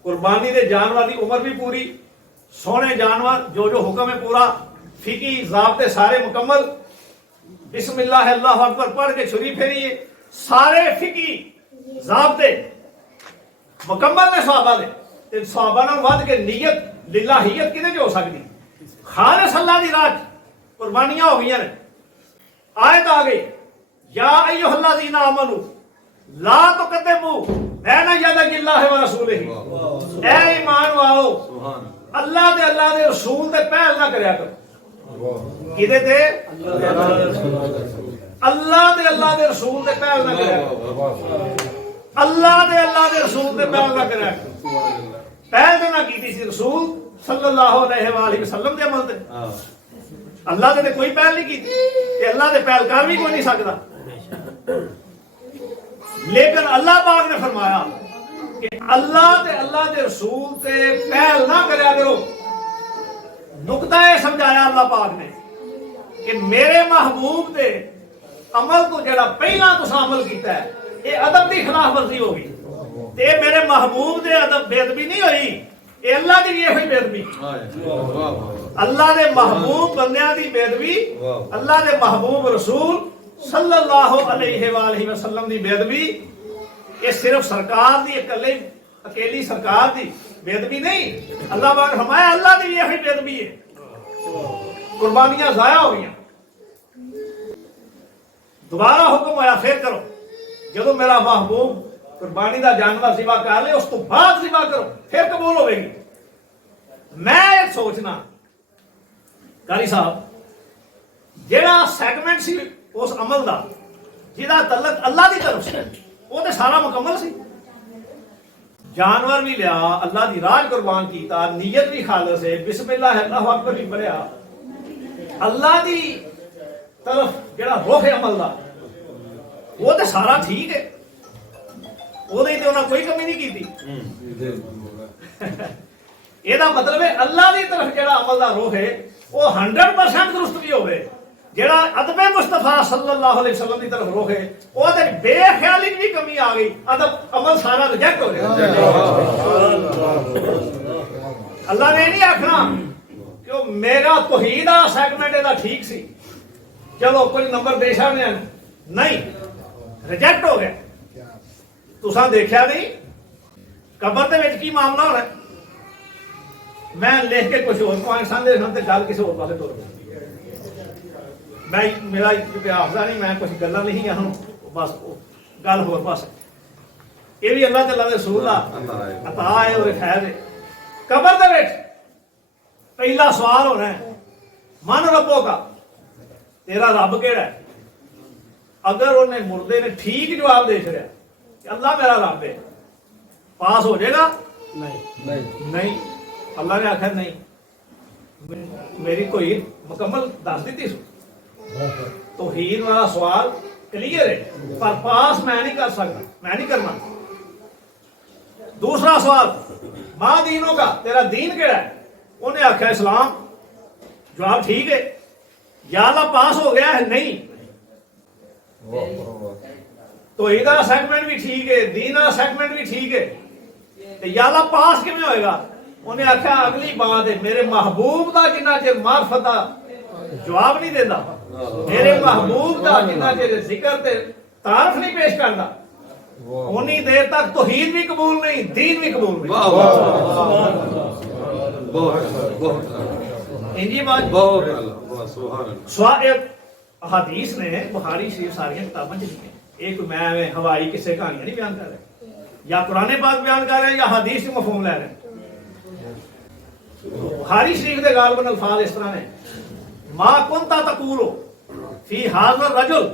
कुर्बानी के जानवर की उम्र भी पूरी, सोने जानवर जो जो हुक्म है पूरा, फिकी ज़ाब्ते सारे मुकम्मल, बिस्मिल्लाह अल्लाहु अकबर पढ़ के छुरी फेरिए, सारे फिकी ज़ाब्ते मुकम्मल ने सहाबा दे। ते सहाबा नाल वध के नीयत लिल्लाहियत किने जो हो सकती? खालिस अल्लाह दी राह कुर्बानियां हो गई ने। आयत आ गई, या अय्युहल्लज़ीना आमनू ला तुक़द्दिमू बैना यदैहिल्लाहि व रसूलिही। ऐ ईमान वालो, अल्लाह दे रसूल ते पहल ना करया करो। किदे ते? अल्लाह दे रसूल ते पहल ना करया करो। अल्लाह दे रसूल ते पहल ना करया करो। पहल तो ना कीती सी रसूल सल्लल्लाहु अलैहि वसल्लम दे अमल ते। अल्लाह ने कोई पहल नहीं की, अल्लाह ने पहल कर भी कोई नहीं सकता। लेकिन अल्लाह पाक ने फरमाया कि अल्लाह दे रसूल ते पहल ना करया करो। नुकता यह समझाया अल्लाह पाक ने कि मेरे महबूब दे अमल तो जरा पहला तुसा अमल किया है, ये अदब की खिलाफ वर्जी होगी। ते मेरे महबूब दे अदब बेदबी नहीं हुई, ये अल्लाह की ये हुई बेदबी। अल्लाह दे महबूब बंदियां दी बेदबी, अल्लाह दे महबूब रसूल सल्लल्लाहु अलैहि वसल्लम दी बेदबी, ये सिर्फ सरकार दी अकेली सरकार दी बेदबी नहीं। अल्लाह पाक फरमाया अल्लाह दी ये हुई बेदबी है। कुर्बानियां जाया हो गई। दोबारा हुक्म होया फिर करो, जो मेरा महबूब कुर्बानी का जानवर सिवा कर ले, उस तो बाद सिवा करो, फिर कबूल होगी। मैं सोचना कारी साहब, जेड़ा सेगमेंट सी उस अमल का जिहदा तल्लक अल्लाह की तरफ से, वो तो सारा मुकम्मल सी। जानवर भी लिया, अल्लाह की राह कुर्बान किया, नीयत भी खालिस है, बिस्मिल्लाह अल्लाहु अकबर भी पढ़िया, अल्लाह की तरफ जेड़ा रुख है अमल का, वो तो सारा ठीक है। ਉਹਦੇ ਤੇ ਉਹਨਾਂ कोई कमी नहीं की। ਇਹਦਾ मतलब है अल्लाह की तरफ ਜਿਹੜਾ अमल का रुख है वो 100% दुरुस्त भी होवे। ਜਿਹੜਾ अदब मुस्तफा सल्लल्लाहु अलैहि वसल्लम की तरफ रुख है ਉਹਦੇ बेख्याली भी कमी आ गई, अदब अमल सारा रिजेक्ट हो गया। अल्लाह ने नहीं आखना कि मेरा तौहीद का सेगमेंट ਇਹਦਾ ठीक सी, चलो कुछ नंबर दे सकते हैं, नहीं, रिजेक्ट हो गया। तुसा देखा नहीं कबर दे विच की मामला होना। मैं लिख के कुछ होर पॉइंट समझे ते गल किसी होर पासे तुर गई। मैं मेरा इतिहास का नहीं, मैं कुछ गल्लां नहीं है बस गल होर पासे। ये भी अल्लाह ते अल्लाह दे रसूल दा अता है और खैर है। कबर दे विच पहला सवाल होना है, मन रब्बो का, तेरा रब केड़ा है। अगर उन्हें मुर्दे ने ठीक जवाब दे छड़िया अल्लाह मेरा रब है, पास हो जाएगा? नहीं। अल्लाह ने आखिर नहीं, मेरी कोई मुकम्मल दस दी। तौहीद वाला सवाल क्लियर है, पर पास मैं नहीं कर सकता, मैं नहीं करना। दूसरा सवाल, मां दीनों का, तेरा दीन केड़ा है। उन्हें आख्या इस्लाम, जवाब ठीक है। या अल्लाह पास हो गया है? नहीं। तो इधर सेगमेंट भी ठीक है, दीन का सेगमेंट भी ठीक है, तो याला पास किवें होएगा? उन्हें आख्या अगली बात है, मेरे महबूब का जिन्ना चिर मार्फत का जवाब नहीं देता, मेरे महबूब का जिन्ना चिर जिक्र ते तारफ नहीं पेश करता, उन्नी देर तक तौहीद भी कबूल नहीं, दीन भी कबूल नहीं। इंजी बात हदीस ने बुखारी शरीफ सारियां किताबां च लिखी। एक मैं हवाई किस्से कहानियां नहीं बयान कर रहे, या कुरान पाक बयान कर रहे हैं या हदीस से मफहूम ले रहे हैं। बुखारी शरीफ के गालबन अल्फाज इस तरह ने, मा कुंता तकूलो फी हाज़र रजुल,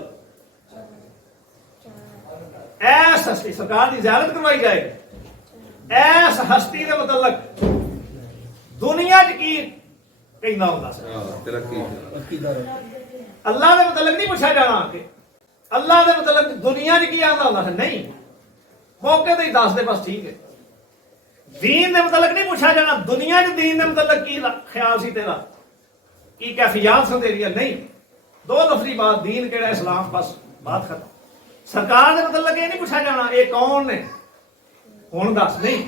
ऐस हस्ती, सरकार की ज़ियारत करवाई जाएगी, ऐस हस्ती के मुतल्लक दुनिया च की कहना होंदा सी। अल्लाह के मुतल्लक नहीं पूछा जाना कि अल्लाह के मुतल्लक दुनिया च की आंदा होंदा सी, नहीं, मौके ते ही दस दे बस ठीक है। दीन के मुतल्लक नहीं पूछा जाना, दुनिया च दीन के मुतल्लक की ख्याल सी तेरा, की कैफियत सी तेरी, नहीं, दो लफ्जी बात, दीन केड़ा, इस्लाम, बस बात खत्म। सरकार के मुतल्लक ये नहीं पूछा जाना ये कौन ने, हुण दस, नहीं,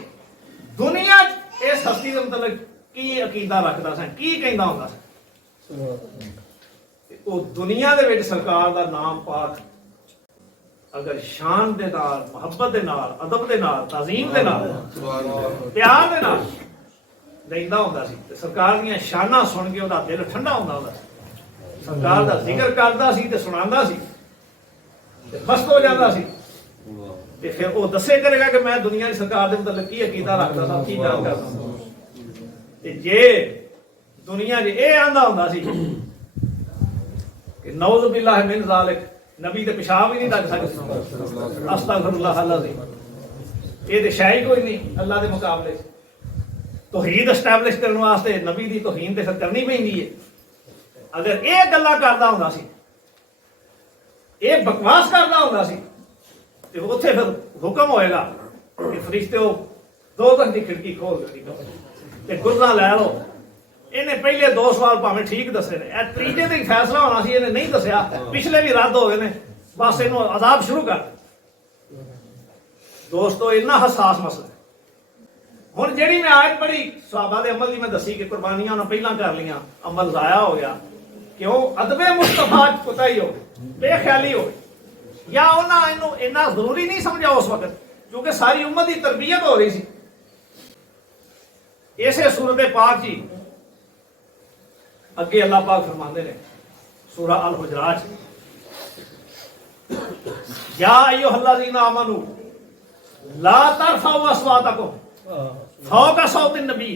दुनिया च इस हस्ती के मुतल्लक की अकीदा रखदा सी, की कहंदा हुंदा सी। वो दुनिया दे विच सरकार दा नाम पाक अगर शान दे नाल, मुहब्बत दे नाल, अदब दे नाल, ताज़ीम दे नाल, प्यार दे नाल लैंदा हुंदा सी, ते सरकार दीयां शानां सुन के ओहदा दिल ठंडा हुंदा सी। सरकार का जिक्र करता सी ते सुनांदा सी ते मस्त हो जाता सी ते फिर वो दसे करेगा कि मैं दुनिया की सरकार के मतलब की अकीदा रखता था की गल करता ते जे दुनिया च ये आंदा हुंदा सी कि नौज़ बिल्लाह मिन ज़ालिक नबी ते पेशाब ही नहीं लग सकते अस्तगफिरुल्लाह अल्लाह ये ते शै ही कोई नहीं अल्लाह के मुकाबले तौहीद एस्टैबलिश करने वास्ते नबी की तौहीन ते फिर करनी पैंदी है अगर ये गल्लां करदा हुंदा सी ये बकवास करदा हुंदा सी ते उत्थे फिर हुक्म होएगा कि फरिश्ते दोज़ख दी खिड़की खोल देनी ते गुरदा लै लो इन्हें पहले दो सवाल भावें ठीक दसे ने तीजे दिन फैसला होना सी इन्हें नहीं दसिया पिछले भी रद्द हो गए ने बस इन्हों अजाब शुरू कर दोस्तों इन्ना हसास मसला हुण जिहड़ी मैं आज पढ़ी सहाबा दे अमल दी मैं दसी कि कुर्बानियां उन्हें पहला कर लियां अमल जाया हो गया क्यों अदबे मुस्तफा कोताही हो बेख्याली हो या उन्हें इन्हू इन्ना जरूरी नहीं समझा उस वक्त क्योंकि सारी उम्मत की तरबियत हो रही सी इसे सूरत पाक जी अगे अल्लाह पाक फरमाते ने सूरा अल हुजरात या अय्युहल्लज़ीना आमनू ला तरफऊ अस्वातकुम फौका सौतिन नबी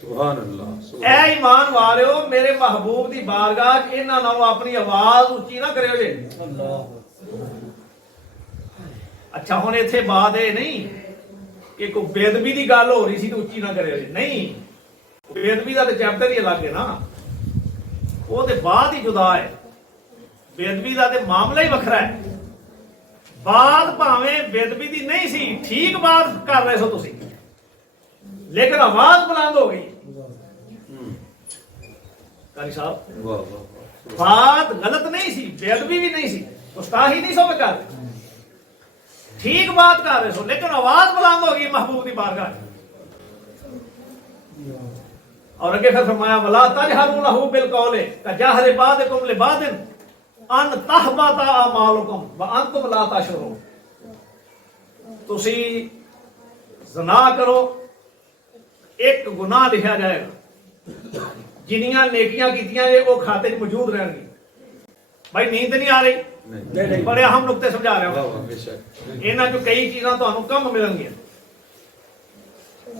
सुभान अल्लाह ऐ ईमान वालियो मेरे महबूब दी बारगाह च इन्हां नालों अपनी आवाज उच्ची ना करियो जे अच्छा हुण इत्थे बात ये नहीं कि कोई बेदबी की गल हो रही सी तो उच्ची ना करियो जे नहीं बेदबी का तो चैप्टर ही अलग है ना वो तो बात ही जुदा है बेदबी का तो मामला ही वखरा है बात भावें बेदबी की नहीं सी ठीक बात कर रहे सो तुसी लेकिन आवाज बुलंद हो गई कारी साहब बात गलत नहीं सी बेदबी भी नहीं सी गुस्ताही नहीं सो कर ठीक बात कर रहे सो लेकिन आवाज बुलंद हो गई महबूब की बारगाह और अगे फिर फरमाया वला तजहरू लहू बिल कौले कजहर बादिकुम लिबादिन अन तहबता अमालुकुम व अंतुम ला तशउरून तुसी ज़ना करो एक गुनाह लिखा जाएगा जिन्नियां नेकियां कीतियां जे वो खाते च मौजूद रहणगी भाई नींद नहीं आ रही बड़े अहम नुकते समझा रहे हो इन्हां चों कई चीज़ां तुहानूं कम मिलणगियां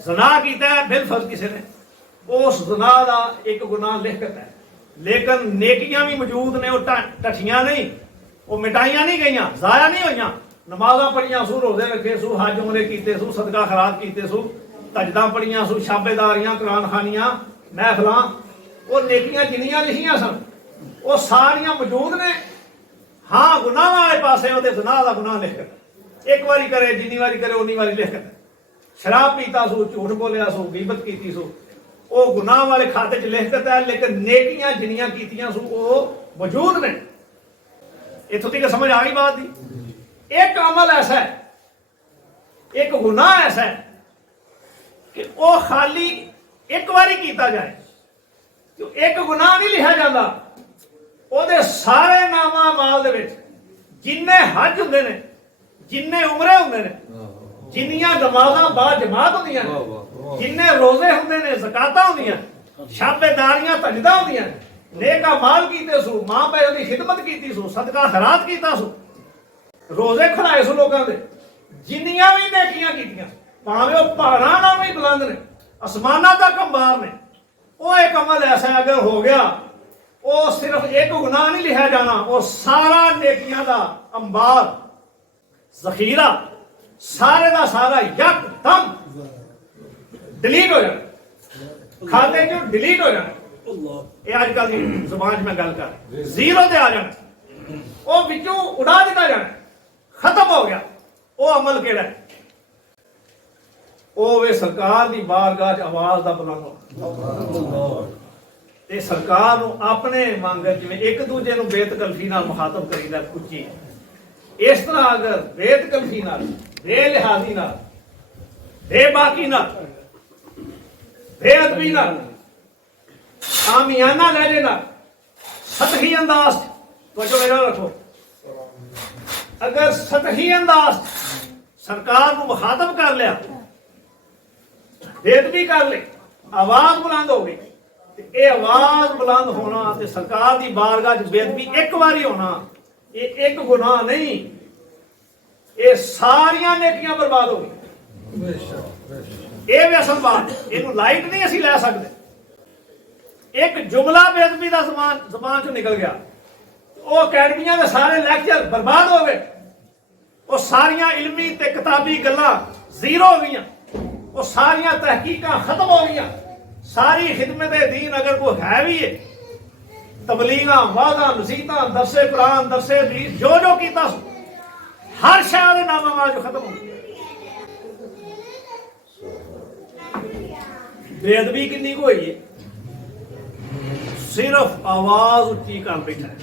ज़ना कीता है बिलफर्ज किसी ने उस ज़ना का एक गुनाह लिख करता है लेकिन नेकियां भी मौजूद ने वो टठियां नहीं वो मिटाइयां नहीं गई जाया नहीं हुई नमाजा पढ़िया सू रोजे रखे सू हज उमरे कीते सू सदका खराब कीते सू तजदा पढ़िया सू शाबेदारियां कुरान खानियां महफिल वो नेकियां जिन्नियां लिखियां सन वो सारियां मौजूद ने हाँ गुनाह वाले पासे वो ज़ना का गुनाह लिख कर एक बारी करे जिन्नी बारी करे उन्नी बारी लिख कर शराब पीता सू झूठ बोलिया सू गीबत की सू वो गुनाह वाले खाते च लिख देता है लेकिन नेकियां जिन्नियां कीतियां सू वो मौजूद ने इत्थों तक समझ आ गई बात दी एक अमल ऐसा है एक गुनाह ऐसा है कि वो खाली एक बारी कीता जाए तो एक गुनाह नहीं लिखा जाता ਉਹਦੇ सारे नामा माल दे विच जिन्ने हज हुंदे ने जिन्ने उमरे हुंदे ने जिन्नियां नमाज़ां बा जमात हुंदियां जिन्ने रोजे हुंदे ने ज़कातां हुंदियां शाबेदारियां तजदा हुंदियां नेका माल कीते सू मां प्यो दी खिदमत कीती सू सदका खैरात कीता सू रोजे खड़ाए सू लोकां दे जिन्नियां भी नेकियां कीतियां भावें वो पहाड़ां नालों भी बुलंद ने आसमानां तक अंबार ने वो एक अमल ऐसा अगर हो गया वो सिर्फ एक गुनाह नहीं लिखा जाना वो सारा नेकियां दा अंबार जखीरा सारे का सारा यकदम डिलीट हो जाना खाते जो डिलीट हो जाना ये आजकल की जुबान में गल कर जीरो ते आ जाना वो विचों उड़ा दिता जाना खत्म हो गया वो अमल केड़ा है वो वे सरकार की बारगाह च आवाज का बुलंद ते सरकार अपने वांगर जिवें एक दूजे नूं बेतकल्फी नाल मुखातब करीदा उच्ची इस तरह अगर बेतकल्फी नाल बेलिहाजी नाल बेबाकी नाल बेअदबी नाल आमियाना लहजे नाल सतही अंदाज तो मेरा रखो अगर सतही अंदाज सरकार नूं मुखातब कर लिया बेअदबी कर ले आवाज बुलंद हो गई ये आवाज बुलंद होना ते सरकार की बारगाह च बेदबी एक बारी होना, ये एक गुनाह नहीं, ये सारिया नेकियां बर्बाद हो गई। ये भी असल बात, इनू लाइट नहीं असी लै सकते। एक जुमला बेदबी का जबान चो निकल गया, वो अकैडमियां के सारे लैक्चर बर्बाद हो गए, वो सारिया इलमी ते किताबी गल्लां जीरो हो गई, वो सारिया तहकीकां खत्म हो गई। सारी खिदमत दीन अगर कोई है भी है, तबलीगा वादा नसीहतां दरसे कुरान दरसे हदीस जो जो कीता हर शय दे नाम आवाज खत्म हो गई। बेअदबी कितनी को हुई है, सिर्फ आवाज उच्ची कर बैठा है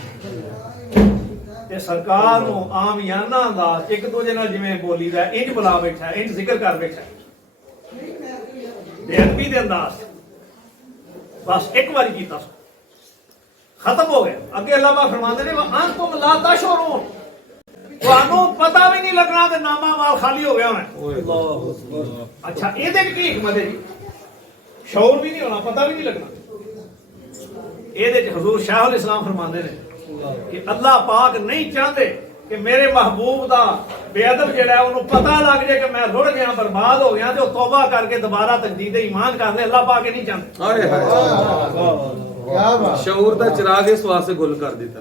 ते सरकार नूं आम याना अंदाज एक दूजे नाल जिवें बोली दा इंज बुला बैठा है, इंज जिक्र कर बैठा है। बेअदबी दे अंदाज बस एक बारी कीता खत्म हो गया। अगे अल्लाह पाक फरमांदे ने अंतुम ला तशउरून, तुहानू पता भी नहीं लगना ते नामा माल खाली हो गया होना। अच्छा ਇਹਦੇ ਕੀ हिकमत है जी, शौर भी नहीं होना, पता भी नहीं लगना। ਇਹਦੇ ਚ हजूर शाहुल इस्लाम फरमांदे ने कि अल्लाह पाक नहीं चाहते कि मेरे महबूब का बेअदब जिहड़ा उन्होंने पता लग जाए कि मैं रुड़ गया बर्बाद हो गया तो तौबा करके दोबारा तजदीद ईमान कर दे। अल्लाह पाक नहीं चाहते। शऊर का चिराग इस वास्ते गुल कर दिता,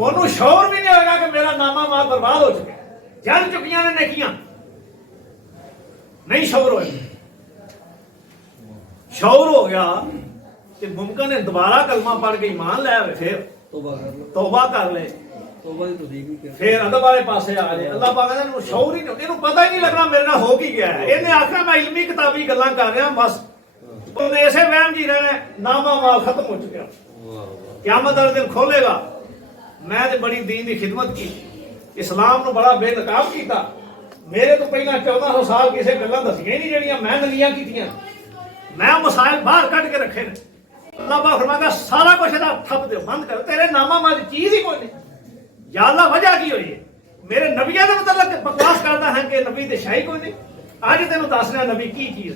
उन्होंने शौर भी नहीं होगा कि मेरा नामा माल बर्बाद हो चुका, जल चुकियां ने नेकियां, नहीं शौर हो। शौर हो गया कि मुमकिन है दोबारा कलमा पढ़ के ईमान ले आवे, फिर तौबा कर ले, फिर अदब वाले पासे आ जाए। अल्लाह पाक ने शौर ही नहीं, इन्हें पता ही नहीं लगना मेरे नाल हो की गया है। इन्हें आखना मैं इल्मी किताबी गल्लां कर रहा बस, उन्हें ऐसे वहम जी रहना नामा माल खत्म हो चुका। क़यामत वाले दिन खोलेगा, मैं तो बड़ी दीन की खिदमत की, इस्लाम को बड़ा बेनकाब किया, मेरे तो पहला 1400 साल किसी गल्लां दसियां ही नहीं जड़ियां मैं नलियां कीतियां, मैं मसाइल बाहर कट के रखे ने। अल्लाह पाक फरमाता सारा कुछ इहदा ठप दे, बंद कर, तेरे नामा माल चीज ही कोई नहीं। या अल्लाह वजह की हुई है, मेरे नबियां दे मतलब बकवास करता है कि नबी ते शाही कोई नहीं। अज तेन दसना नबी की चीज,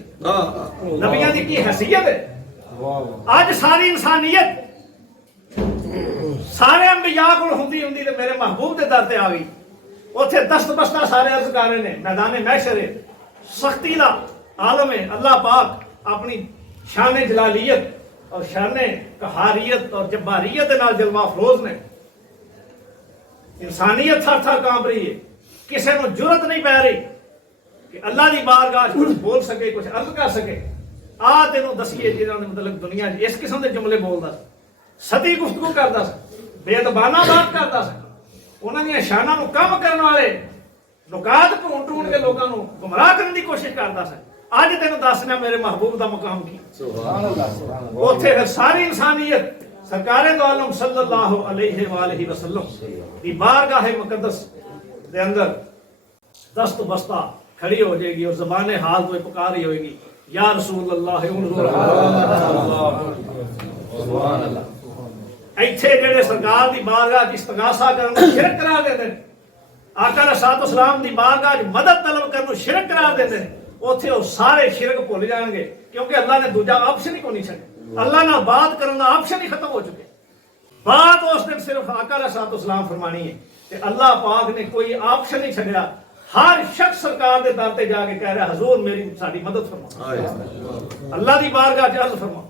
नबियां दी की हैसियत है। अज सारी इंसानियत सारे अंबिया कोल हुंदी हुंदी ते मेरे महबूब दे दर ते आ गई। उथे दस्त बस्ता सारे अर्ज कर रहे ने, मैदान महशर है, सख्ती दा आलम है। अल्लाह पाक अपनी शान जलालियत और शान कहारियत और जब्बारियत दे नाल जलवा अफरोज ने। इंसानियत थर थर कांप रही है, किसी को जुरत नहीं पै रही कि अल्लाह की बारगाह कुछ बोल सके, कुछ अर्ज कर सके। आ तेनों दसीए जिन्होंने मतलब दुनिया इस किस्म के जुमले बोलता, सती गुफ्तगू करता, बेदबाना बात करता, उन्होंने शाना को कम करने वाले नुकात ढूंढ ढूंढ के लोगों को गुमराह करने की कोशिश करता। अज तेन दसना मेरे महबूब का मुकाम की, उथे फिर सारी इंसानियत सरकारे दो आलम सल्लल्लाहु अलैहि वालैहि वसल्लम की बारगाह मुकद्दस दे अंदर दस्त बस्ता खड़ी हो जाएगी और ज़बान हाल को पुकार ही होगी, या रसूल अल्लाह इत्थे जेड़े सरकार की बारगाह की इस्तगासा करन शिरक करार देंदे ने, आका अलैहि सलाम की बारगाह च मदद तलब करन शिरक करार देंदे ने, उथे वो सारे शिरक भुल जाएंगे क्योंकि अल्लाह ने दूजा ऑप्शन ही कोई नहीं छड्या। अल्लाह नाल बात करने का ऑप्शन ही खत्म हो चुके। बात उस दिन सिर्फ आका अलैहि सलाम फरमानी है कि अल्लाह पाक ने कोई ऑप्शन नहीं छड्या। हर शख्स सरकार के दर ते जाके कह रहा हजूर मेरी साडी मदद फरमाओ, अल्लाह की बारगाह च अर्ज फरमाओ।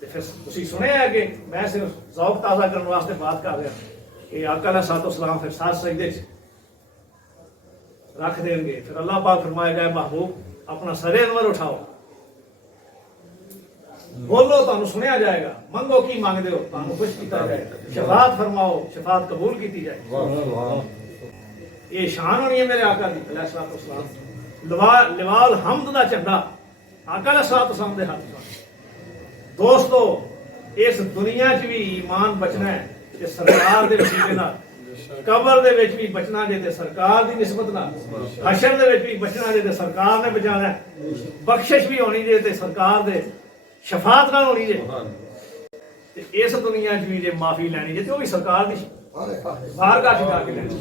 ते फिर तुसीं सुनिया है कि मैं सिर्फ ज़ौक ताज़ा करने वास्ते बात कर रहा कि आका अलैहि सलाम फिर साथ सजदे च रख देंगे। फिर अल्लाह पाक फरमाएगा महबूब अपना सरे अनवर उठाओ, बोलो तो सुनिया जाएगा, मंगो की मांगते हो तो खुश किया जाएगा, शफात फरमाओ शफात कबूल की जाएगी। ये शान होनी है मेरे आका दी अलैहिस्सलाम। लिवाल हमद दा झंडा आका अलैहिस्सलाम दे हाथ। दोस्तों इस दुनिया च भी ईमान बचना है ते सरकार दे वसीले नाल, कबर दे विच भी बचना जे ते सरकार दी निस्बत नाल, हशर दे विच भी बचना जे ते सरकार ने बचाना है, बख्शिश भी होनी जे ते सरकार दे शफात नाल होनी जे। ते इस दुनिया च भी जे माफी लैनी जे ते ओ भी सरकार दी बारगाह च जाके लेनी।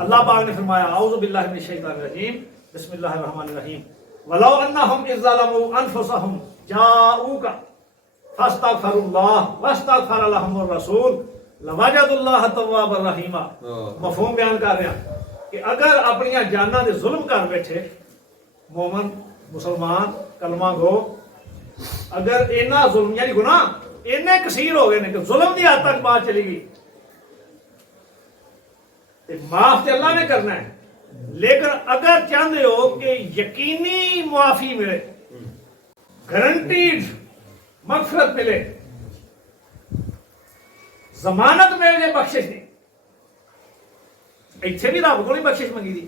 अल्लाह पाक ने फरमाया औज़ु बिल्लाहि मिनश शैतानिर रजीम बिस्मिल्लाहिर रहमानिर रहीम वलौ अन्नहुम इज़ ज़लमू अनफुसहुम जाऊका फस्तगफिरुल्लाह वस्तगफर लहुमुर रसूल लवजदुल्लाह तव्वाबर रहीमा। मफहूम बयान कर रहे हैं कि अगर अपनियां जानां दे जुल्म कर बैठे मोमन मुसलमान कलमा गो, अगर इन्ना जुल्म यानी गुनाह इन्ने कसीर हो गए ने कि जुल्म की हद तक बात चली गई, तो माफ तो अल्लाह ने करना है। लेकिन अगर चाहते हो कि यकीनी मुआफी मिले, गारंटीड मगफरत मिले, जमानत मिल जाए बख्शिश दी, इतने भी रब को बख्शिश मंगी दी,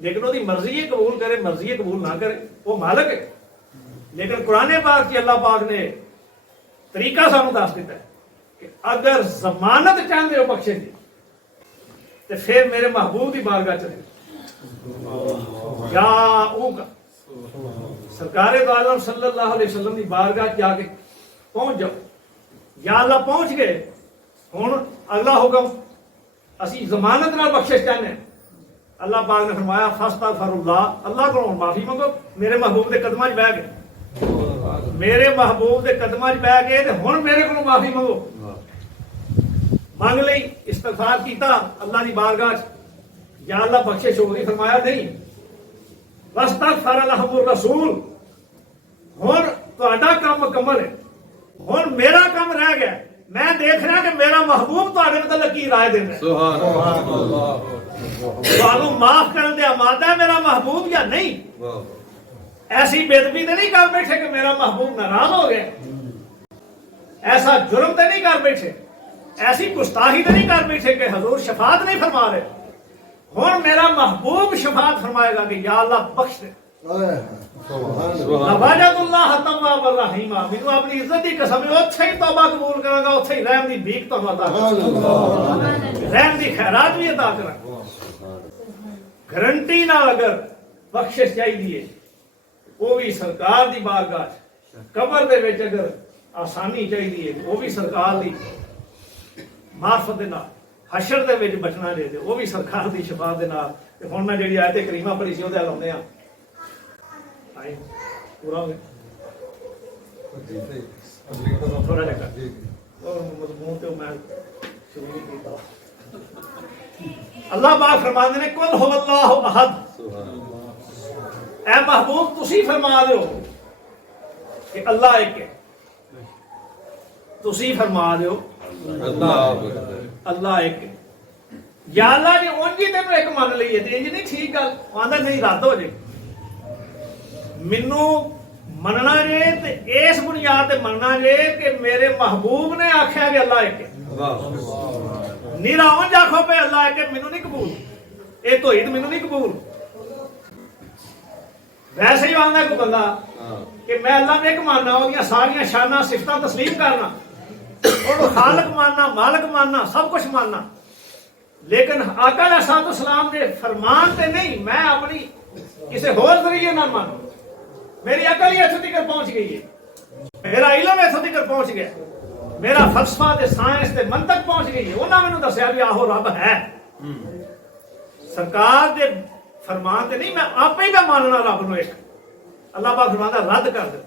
लेकिन वो मर्जी है कबूल करे मर्जी है कबूल ना करे, वो मालक है। लेकिन कुरान पाक की अल्लाह पाक ने तरीका सानू दस दिता है कि अगर जमानत चाहते हो बख्शिश दी तो फिर मेरे महबूब की बारगाह चले जाऊगा, सरकार दो आलम सल्लल्लाहु अलैहि वसल्लम की बारगाह जाके पहुंच जाओ। या अल्लाह पहुंच गए, हुण अगला हुक्म असी जमानत नाल बख्शिश चाहते हैं। अल्लाह पाक ने फरमाया फस्तगफिरुल्लाह, अल्लाह को माफी मंगो, मेरे महबूब के कदमां च बह गए, मेरे महबूब के कदमां च बह गए ते हुण मेरे को माफी मंगो। मांग ली, इस्तगफार कीता अल्लाह की बारगाह च, या अल्लाह बख्शिश हो गई, फरमाया नहीं वस्तगफर लहुमुर रसूल, हुण तुहाडा काम मुकम्मल है, हुण मेरा काम रह गया, मैं देख रहा कि मेरा महबूब तुहाडे मतलब की राय देना है। सुभान अल्लाह, तुहानू माफ करने दे आमादा है मेरा महबूब या नहीं? ऐसी बेदबी तो नहीं कर बैठे कि मेरा महबूब नाराज हो गया, ऐसा जुर्म तो नहीं कर बैठे, ऐसी गुस्ताही तो नहीं कर बैठे कि हुजूर शफात नहीं फरमा रहे। हुण मेरा महबूब शफात फरमाएगा कि या अल्लाह बख्श दे, लवजदुल्लाह तव्वाबर रहीमा, मैनू अपनी इज्जत की कसम है उत्थे ही तौबा कबूल करांगा, उत्थे ही रहम दी भीख तुहानू अता करांगा, रहम दी खैरात भी अता करांगा। गारंटी नाल अगर बख्शिश चाहिए वो भी सरकार दी बारगाह, कबर दे विच अगर आसानी चाहिए वो भी सरकार दी मार्फत दे नाल, हशर दे विच बचना चाहिए वो भी सरकार दी शफाअत दे नाल। ते हुण मैं जिहड़ी आयत करीमा पढ़ी सी ओहदे हल आउंदे आ, आई पूरा हो गया थोड़ा लगा और मजमून ते मैं शुरू नहीं कीता। अल्लाह पाक फरमांदे ने कुल हुवल्लाहु अहद, ऐ महबूब तुसी फरमा दो कि अल्लाह एक है, तुसी फरमा दो अल्लाह एक है। या अल्लाह ने उंजी तेन एक मान ली है तो इंज नहीं ठीक गल, आंदा नहीं रद्द हो जाए, मैनू मनना जे ते इस बुनियाद ते मनना जे कि मेरे महबूब ने आख्या कि अल्लाह एक है। निरावन जाखो पे अल्लाह एक है, मैनू नहीं कबूल, ये तौहीद मैनू नहीं कबूल। वैसे ही आंदा कोई बंदा कि मैं अल्लाह ने एक मानना, ओहदियां सारियां शाना सिफतां तस्लीम करना, और खालक मानना मालक मानना सब कुछ मानना, लेकिन आका अलैहिस्सलाम के फरमान ते नहीं, मैं अपनी किसी होर जरिए ना मानू। मेरी अकल ही इत्थों तक पहुंच गई है, मेरा इलम इत्थों तक पहुंच गया, मेरा फलसफा ते साइंस ते मंतक पहुंच गई है। उन्होंने मैनू दस्या भी आहो रब है, सरकार दे फरमान ते नहीं, मैं आपे ही मानना रब नूं एक। अल्लाह पाक फरमांदा रद्द कर दे,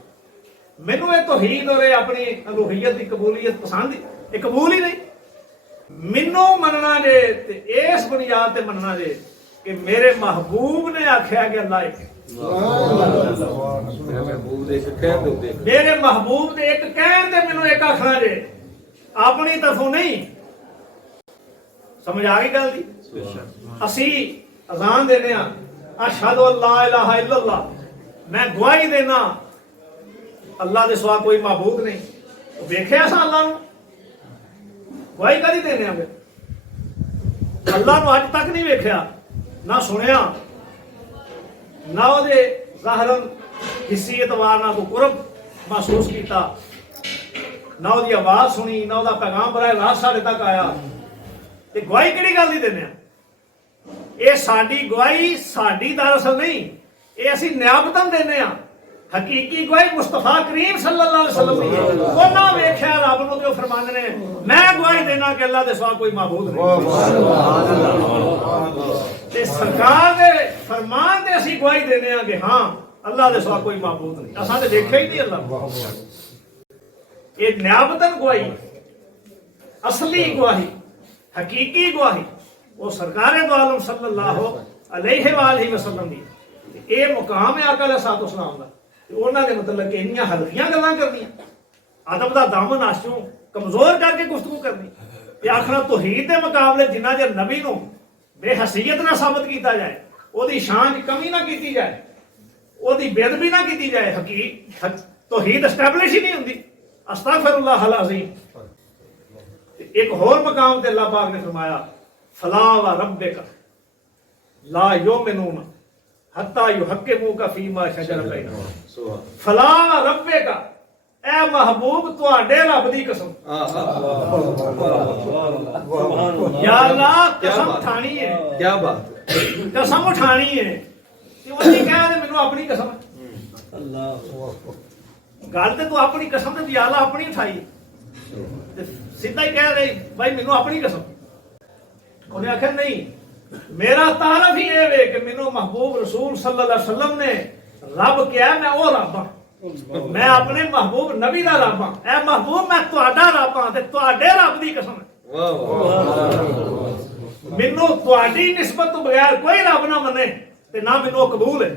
मैनू ये तौहीद और अपनी अलूहियत की कबूलियत पसंद ये कबूल ही नहीं। मैनू मनना जे ते इस बुनियाद ते मनना जे कि मेरे महबूब ने आख्या कि अल्लाह एक, मेरे महबूब ने एक कहण दे मैनू एक आखना जे, अपनी तरफों नहीं। समझ आ गई गल दी? असी अजान देने अशहदु अल्ला इलाहा इल्लल्लाह, मैं गवाही देना अल्लाह दे सिवा कोई महबूब नहीं। वेख्या असां अल्लाह नूं, गवाही कदी देने आवे, अल्लाह नूं अज तक नहीं वेख्या ना सुनिया, ना उहदे ज़ाहरन हिस्सी एतवार ना कोई कुरब महसूस किया, ना उहदी आवाज़ सुनी, ना उहदा पैगाम बराह रास्त साडे तक आया, ते गवाही किहड़ी गल दी देने? ये साडी गवाही साडी दरअसल नहीं, ये असीं नियाबतन देने आ। हकीकी गवाही मुस्तफा करीम सल्लल्लाहु अलैहि वसल्लम दी है। उन्हां वेख्या रब नूं ते फरमांदे ने मैं गवाही देना कि अल्लाह दे सिवा कोई माबूद नहीं। ते सरकार दे फरमान ते असीं गवाही देने आ कि हां अल्लाह दे सिवा कोई माबूद नहीं, असां ते देखिया ही नहीं अल्लाह। ये न्याबतन गवाही, असली गवाही, हकीकी गवाही वो सरकार दो आलम सल्लल्लाहु अलैहि वालैहि वसल्लम दी। ये मुकाम है आका अलैहिस्सलाम दा, उन्होंने मतलब कि इन्नियां हल्कियां गल्लां करनियां, अदब दा दामन आशों कमजोर करके गुफ्तगू करनी, ते आखना तौहीद दे मुकाबले जिन्ना जे नबी नूं बेहसीयत ना साबित किया जाए, ओदी शान कमी ना की जाए, ओदी बेदबी ना की जाए, तौहीद एस्टैब्लिश ही नहीं हुंदी। अस्तगफिरुल्लाह अल अज़ीम। एक होर मकाम ते अल्लाह पाक ने फरमाया फला व रब्बिका ला युमिनून हत्ता युहक्किमूका फीमा शजर बैनहुम। फला व रब्बिका, ए महबूब तुहाडे रब दी कसम, या अल्लाह कसम उठानी है, क्या बात, कसम उठानी है कि ओदी कह दे मैनू अपनी कसम, गल ते तू अपनी कसम ते या अल्लाह अपनी उठाई, सीधा ही कह रही भाई मैनू अपनी कसम। उन्हें आखिर नहीं, मेरा तारफ ही ये वे कि मैनू महबूब रसूल सल्लल्लाहु अलैहि वसल्लम ने रब क्या, मैं वो रब हां, मैं अपने महबूब नबी दा रब हां, ए महबूब मैं तुहाडा रब हां ते तुहाडे रब दी कसम है, मैनू तुहाडी निस्बत तो बगैर कोई रब ना मने ते ना मैनू कबूल है।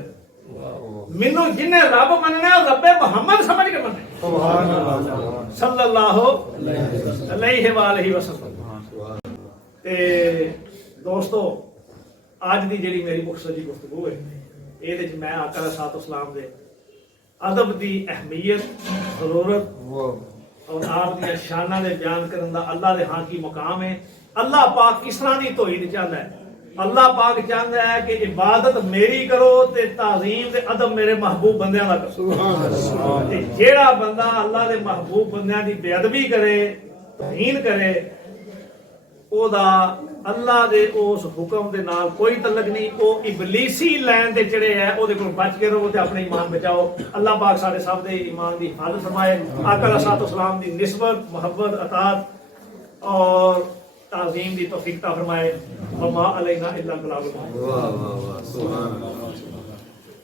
मैनू जिन्हें रब मनना रब्बे मुहम्मद समझ के मने सल्लल्लाहु अलैहि वालैहि वसल्लम। ते दोस्तों अज दी जेहड़ी मेरी मुख्तसरी गुफ्तगू है, ਇਹਦੇ ਚ मैं आका अलैहिस्सलाम दे अदब दी अहमियत, जरूरत और आप दी शानां दे बयान करन दा अल्लाह दे हां की मुकाम है। अल्लाह पाक किस तरह दी तौहीद चाहता है, अल्लाह पाक चाहता है कि इबादत मेरी करो ते ताज़ीम ते अदब मेरे महबूब बंदियां दा करो। ते जेड़ा बंदा अल्लाह दे महबूब बंदियां दी बेअदबी करे, तौहीन करे, ओदा अल्लाह दे उस हुक्म दे नाल कोई तल्लक नहीं, ओ इबलीसी लैन दे चढ़े है, ओदे कोल बच के रहो ते अपने ईमान बचाओ। अल्लाह पाक साडे सब दे ईमान दी हिफाजत फरमाए, आका अलैहिस्सलाम दी निस्बत, मोहब्बत, अतात और ताज़ीम दी तौफीक अता फरमाए। वमा अलैना इल्ला अल बलागुल मुबीन। वाह वाह वाह, सुभान अल्लाह।